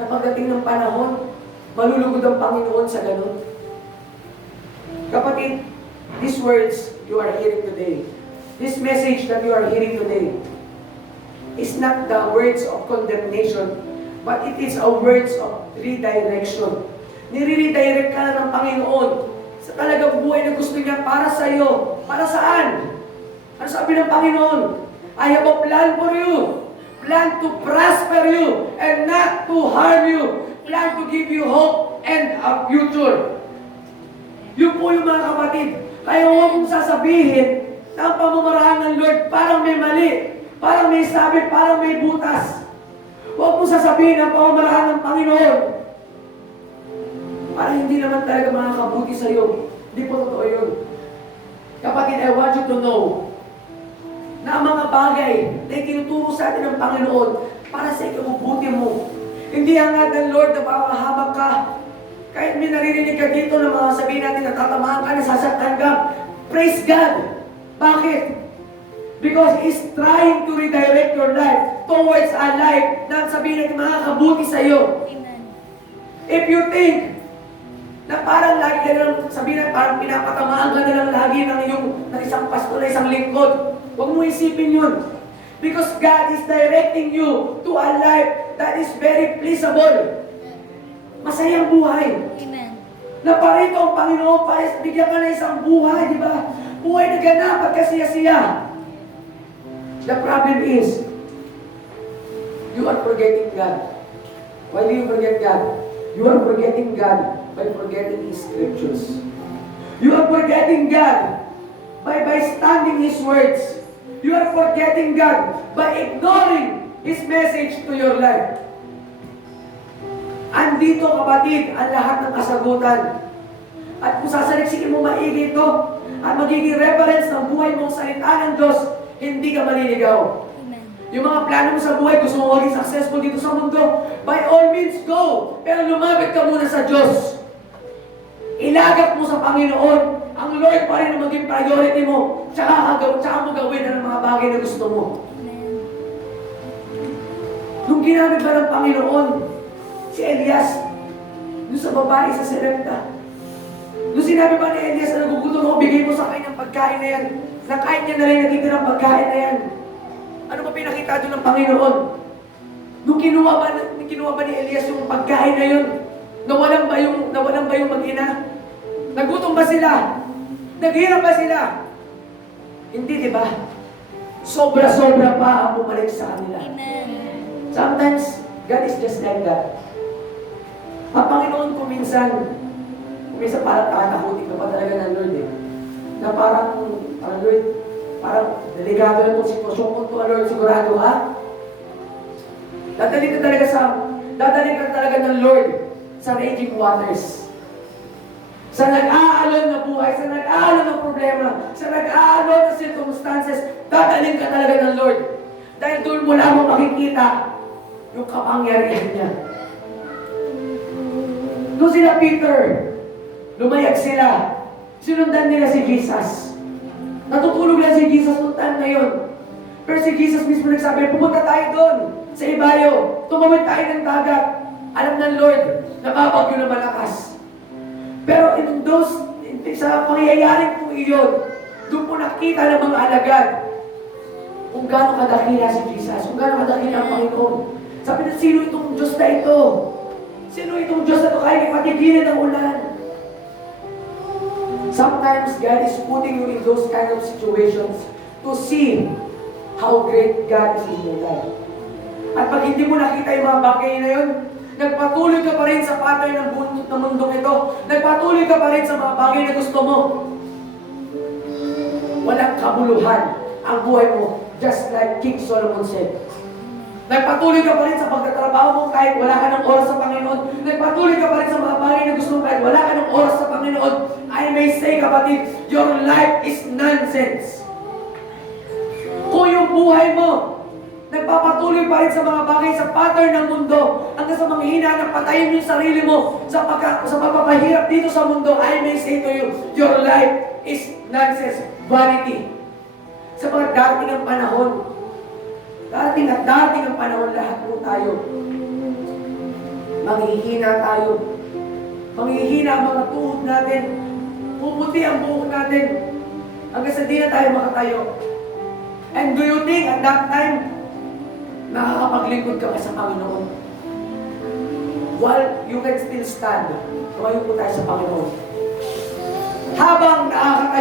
na pagdating ng panahon, malulugod ang Panginoon sa ganun? Kapatid, these words you are hearing today, this message that you are hearing today, is not the words of condemnation, but it is a words of redirection. Nire-redirect ka na ng Panginoon sa talagang buhay na gusto niya para sa iyo. Para saan? Ano sabi ng Panginoon? I have a plan for you. Plan to prosper you and not to harm you. Plan to give you hope and a future. Yun po yung mga kapatid. Kaya huwag mong sasabihin na ang pamamaraan ng Lord parang may mali, parang may sabi, parang may butas. Huwag mong sasabihin ang pamamaraan ng Panginoon parang hindi naman talaga makakabuti sa iyo. Hindi po totoo yun. Kapatid, I want you to know na ang mga bagay na itinuturo sa atin ng Panginoon para sa ikabubuti mo. Hindi hangad ng Lord na papahabag ka. Kahit may naririnig ka dito na mga sabihin natin na tatamaan ka, nasasaktan ka, praise God. Bakit? Because He's trying to redirect your life towards a life na sabihin natin makakabuti sa iyo. Amen. If you think na parang lagi ka lang sabihin na parang pinapatamaan ka na lang lagi ng isang pastor na isang lingkod, huwag mo isipin yun. Because God is directing you to a life that is very pleasable. Masayang buhay. Amen. Na parito ang Panginoon para bigyan ka na isang buhay, di ba? Buhay na ganap at kasiyasiya. The problem is, you are forgetting God. Why do you forget God? You are forgetting God by forgetting His scriptures. You are forgetting God by standing His words. You are forgetting God by ignoring His message to your life. Andito kapatid ang lahat ng kasagutan. At kung sasaliksikin mo maigi ito, at magiging reference ng buhay mong salita ng Diyos, hindi ka maliligaw. Amen. Yung mga plano mo sa buhay, gusto mo maging successful dito sa mundo, by all means go. Pero lumapit ka muna sa Diyos. Ilagak mo sa Panginoon. Ang Lord pa rin ang maging priority mo. Tsaka mo gawin ang mga bagay na gusto mo. Amen. Nung ginamit ba ng Panginoon, si Elias, doon sa babae sa Serepta, nung sinabi ba ni Elias na nagugutom ako, bigay mo sa kanyang pagkain na yan. Nakain niya na rin natitirang pagkain na yan. Ano ba pinakita doon ng Panginoon? Nung kinuha ba ni Elias yung pagkain na yun? Nawalan ba yung mag-ina? Nagutom ba sila? Naghirap ba sila? Hindi, di ba? Sobra-sobra pa ang bumalik sa kanila. Amen. Sometimes, God is just like that. Ang Panginoon kuminsan parang tatakutin ka pa talaga ng Lord eh. Na parang Lord, parang delikado na itong sitwasyon ko to, Lord, sigurado ha? Dadalhin ka talaga ng Lord sa raging waters. Sa nag-aalon na buhay, sa nag-aalon na problema, sa nag-aalon na circumstances, dadalhin ka talaga ng Lord. Dahil doon mo lamang makikita yung kapangyarihan niya. Doon sila Peter, lumayag sila. Sinundan nila si Jesus. Natutulog lang si Jesus noong time na yun. Pero si Jesus mismo nagsabi, pumunta tayo doon sa ibayo. Tumawid tayo ng dagat. Alam ng Lord, nababagyo na malakas. Pero sa pangyayaring po iyon, doon po nakita ng mga alagad kung gaano kadakila si Jesus, kung gaano kadakila ang Panginoon. Sabi na, sino itong Diyos na ito? Sino itong Diyos na ito kaya patigilin ng ulan? Sometimes God is putting you in those kind of situations to see how great God is in your life. At pag hindi mo nakita yung mga bagay na yun, nagpatuloy ka pa rin sa pattern ng mundong ito. Nagpatuloy ka pa rin sa mga bagay na gusto mo. Walang kabuluhan ang buhay mo, just like King Solomon said. Nagpatuloy ka pa rin sa pagtatrabaho mo kahit wala ka ng oras sa Panginoon. Nagpatuloy ka pa rin sa mga bagay na gusto mo kahit wala ka ng oras sa Panginoon. I may say, kapatid, your life is nonsense. Kung yung buhay mo, Nagpapatuloy pa rin sa mga bagay sa pattern ng mundo hanggang sa mga hinahanap patayin yung sarili mo sa pagpapahirap dito sa mundo. I may say to you, your life is nonsense, vanity. Sa mga darating ang panahon, darating ang panahon, lahat po tayo. Manghihina tayo. Manghihina ang mga tuhod natin. Puputi ang buhok natin. Hanggang sa di na tayo makatayo. And do you think at that time, nakakapaglingkod ka pa sa Panginoon? While you can still stand, tumayo po tayo sa Panginoon. Habang nakakatayo